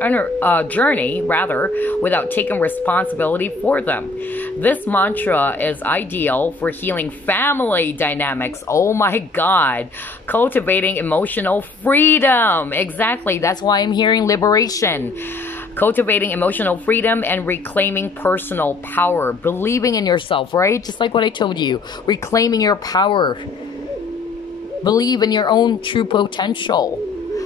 journey, without taking responsibility for them. This mantra is ideal for healing family dynamics. Oh my God. Cultivating emotional freedom. Exactly. That's why I'm hearing liberation. Cultivating emotional freedom and reclaiming personal power. Believing in yourself, right? Just like what I told you. Reclaiming your power. Believe in your own true potential.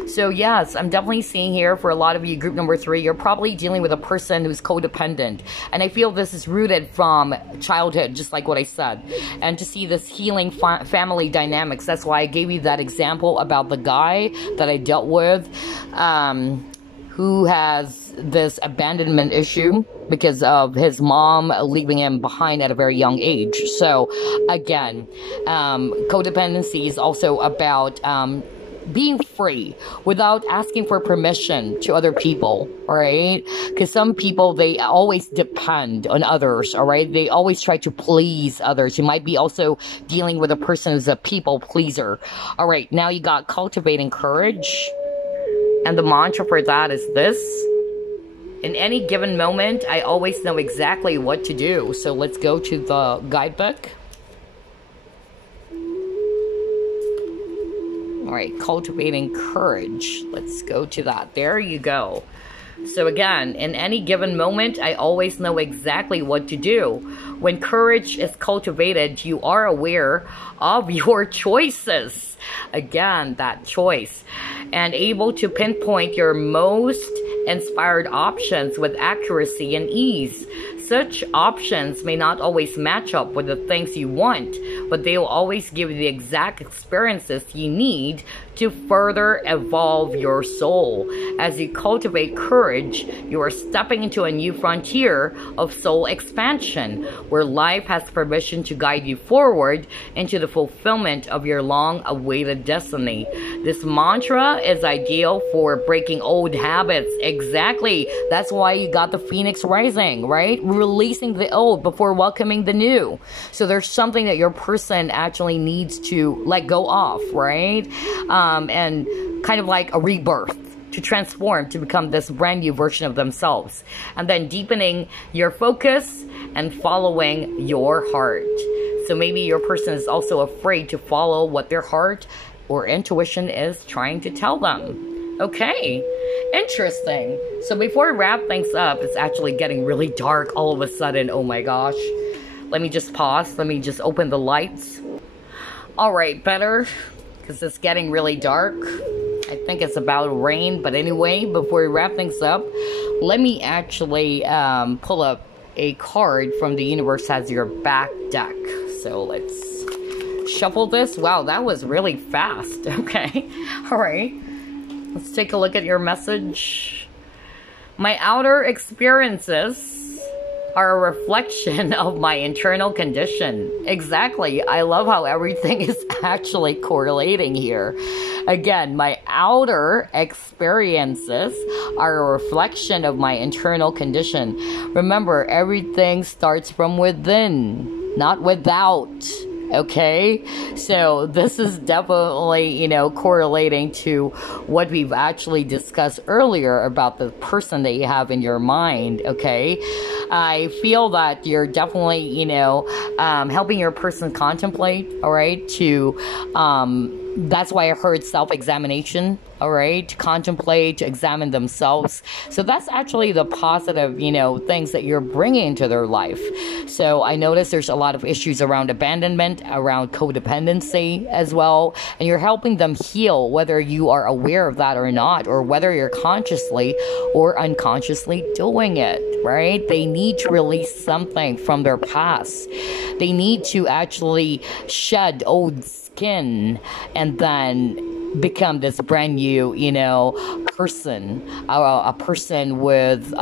So yes, I'm definitely seeing here for a lot of you, group number 3, you're probably dealing with a person who's codependent. And I feel this is rooted from childhood, just like what I said. And to see this healing family dynamics, that's why I gave you that example about the guy that I dealt with, who has this abandonment issue because of his mom leaving him behind at a very young age. So again, codependency is also about being free without asking for permission to other people, all right? Because some people, they always depend on others, all right? They always try to please others. You might be also dealing with a person who's a people pleaser. All right, now you got cultivating courage. And the mantra for that is this: in any given moment, I always know exactly what to do. So let's go to the guidebook. All right, cultivating courage. Let's go to that. There you go. So again, in any given moment, I always know exactly what to do. When courage is cultivated, you are aware of your choices. Again, that choice. And able to pinpoint your most inspired options with accuracy and ease. Such options may not always match up with the things you want, but they will always give you the exact experiences you need to further evolve your soul. As you cultivate courage, you are stepping into a new frontier of soul expansion, where life has permission to guide you forward into the fulfillment of your long-awaited destiny. This mantra is ideal for breaking old habits. Exactly. That's why you got the Phoenix Rising, right? Releasing the old before welcoming the new. So there's something that your person actually needs to let go of, right? And kind of like a rebirth, to transform, to become this brand new version of themselves. And then deepening your focus and following your heart. So maybe your person is also afraid to follow what their heart or intuition is trying to tell them. Okay, interesting. So before we wrap things up, it's actually getting really dark all of a sudden. Oh my gosh. Let me just pause. Let me just open the lights. All right, better, because it's getting really dark. I think it's about to rain. But anyway, before we wrap things up, let me actually pull up a card from the Universe Has Your Back deck. So let's shuffle this. Wow, that was really fast. Okay. All right. Let's take a look at your message. My outer experiences are a reflection of my internal condition. Exactly. I love how everything is actually correlating here. Again, my outer experiences are a reflection of my internal condition. Remember, everything starts from within, not without. Okay, so this is definitely, you know, correlating to what we've actually discussed earlier about the person that you have in your mind. Okay, I feel that you're definitely, you know, helping your person contemplate. All right, to that's why I heard self-examination, all right, to contemplate, to examine themselves. So that's actually the positive, you know, things that you're bringing into their life. So I notice there's a lot of issues around abandonment, around codependency as well, and you're helping them heal, whether you are aware of that or not, or whether you're consciously or unconsciously doing it, right? They need to release something from their past. They need to actually shed old skin and then become this brand new, you know, person, a person with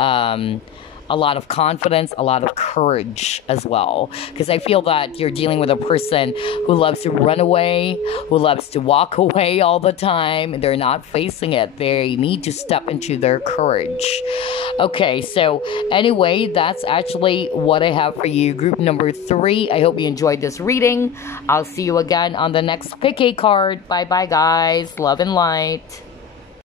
a lot of confidence, a lot of courage as well. Because I feel that you're dealing with a person who loves to run away, who loves to walk away all the time, and they're not facing it. They need to step into their courage. Okay, so anyway, that's actually what I have for you. Group number 3. I hope you enjoyed this reading. I'll see you again on the next pick a card. Bye-bye, guys. Love and light.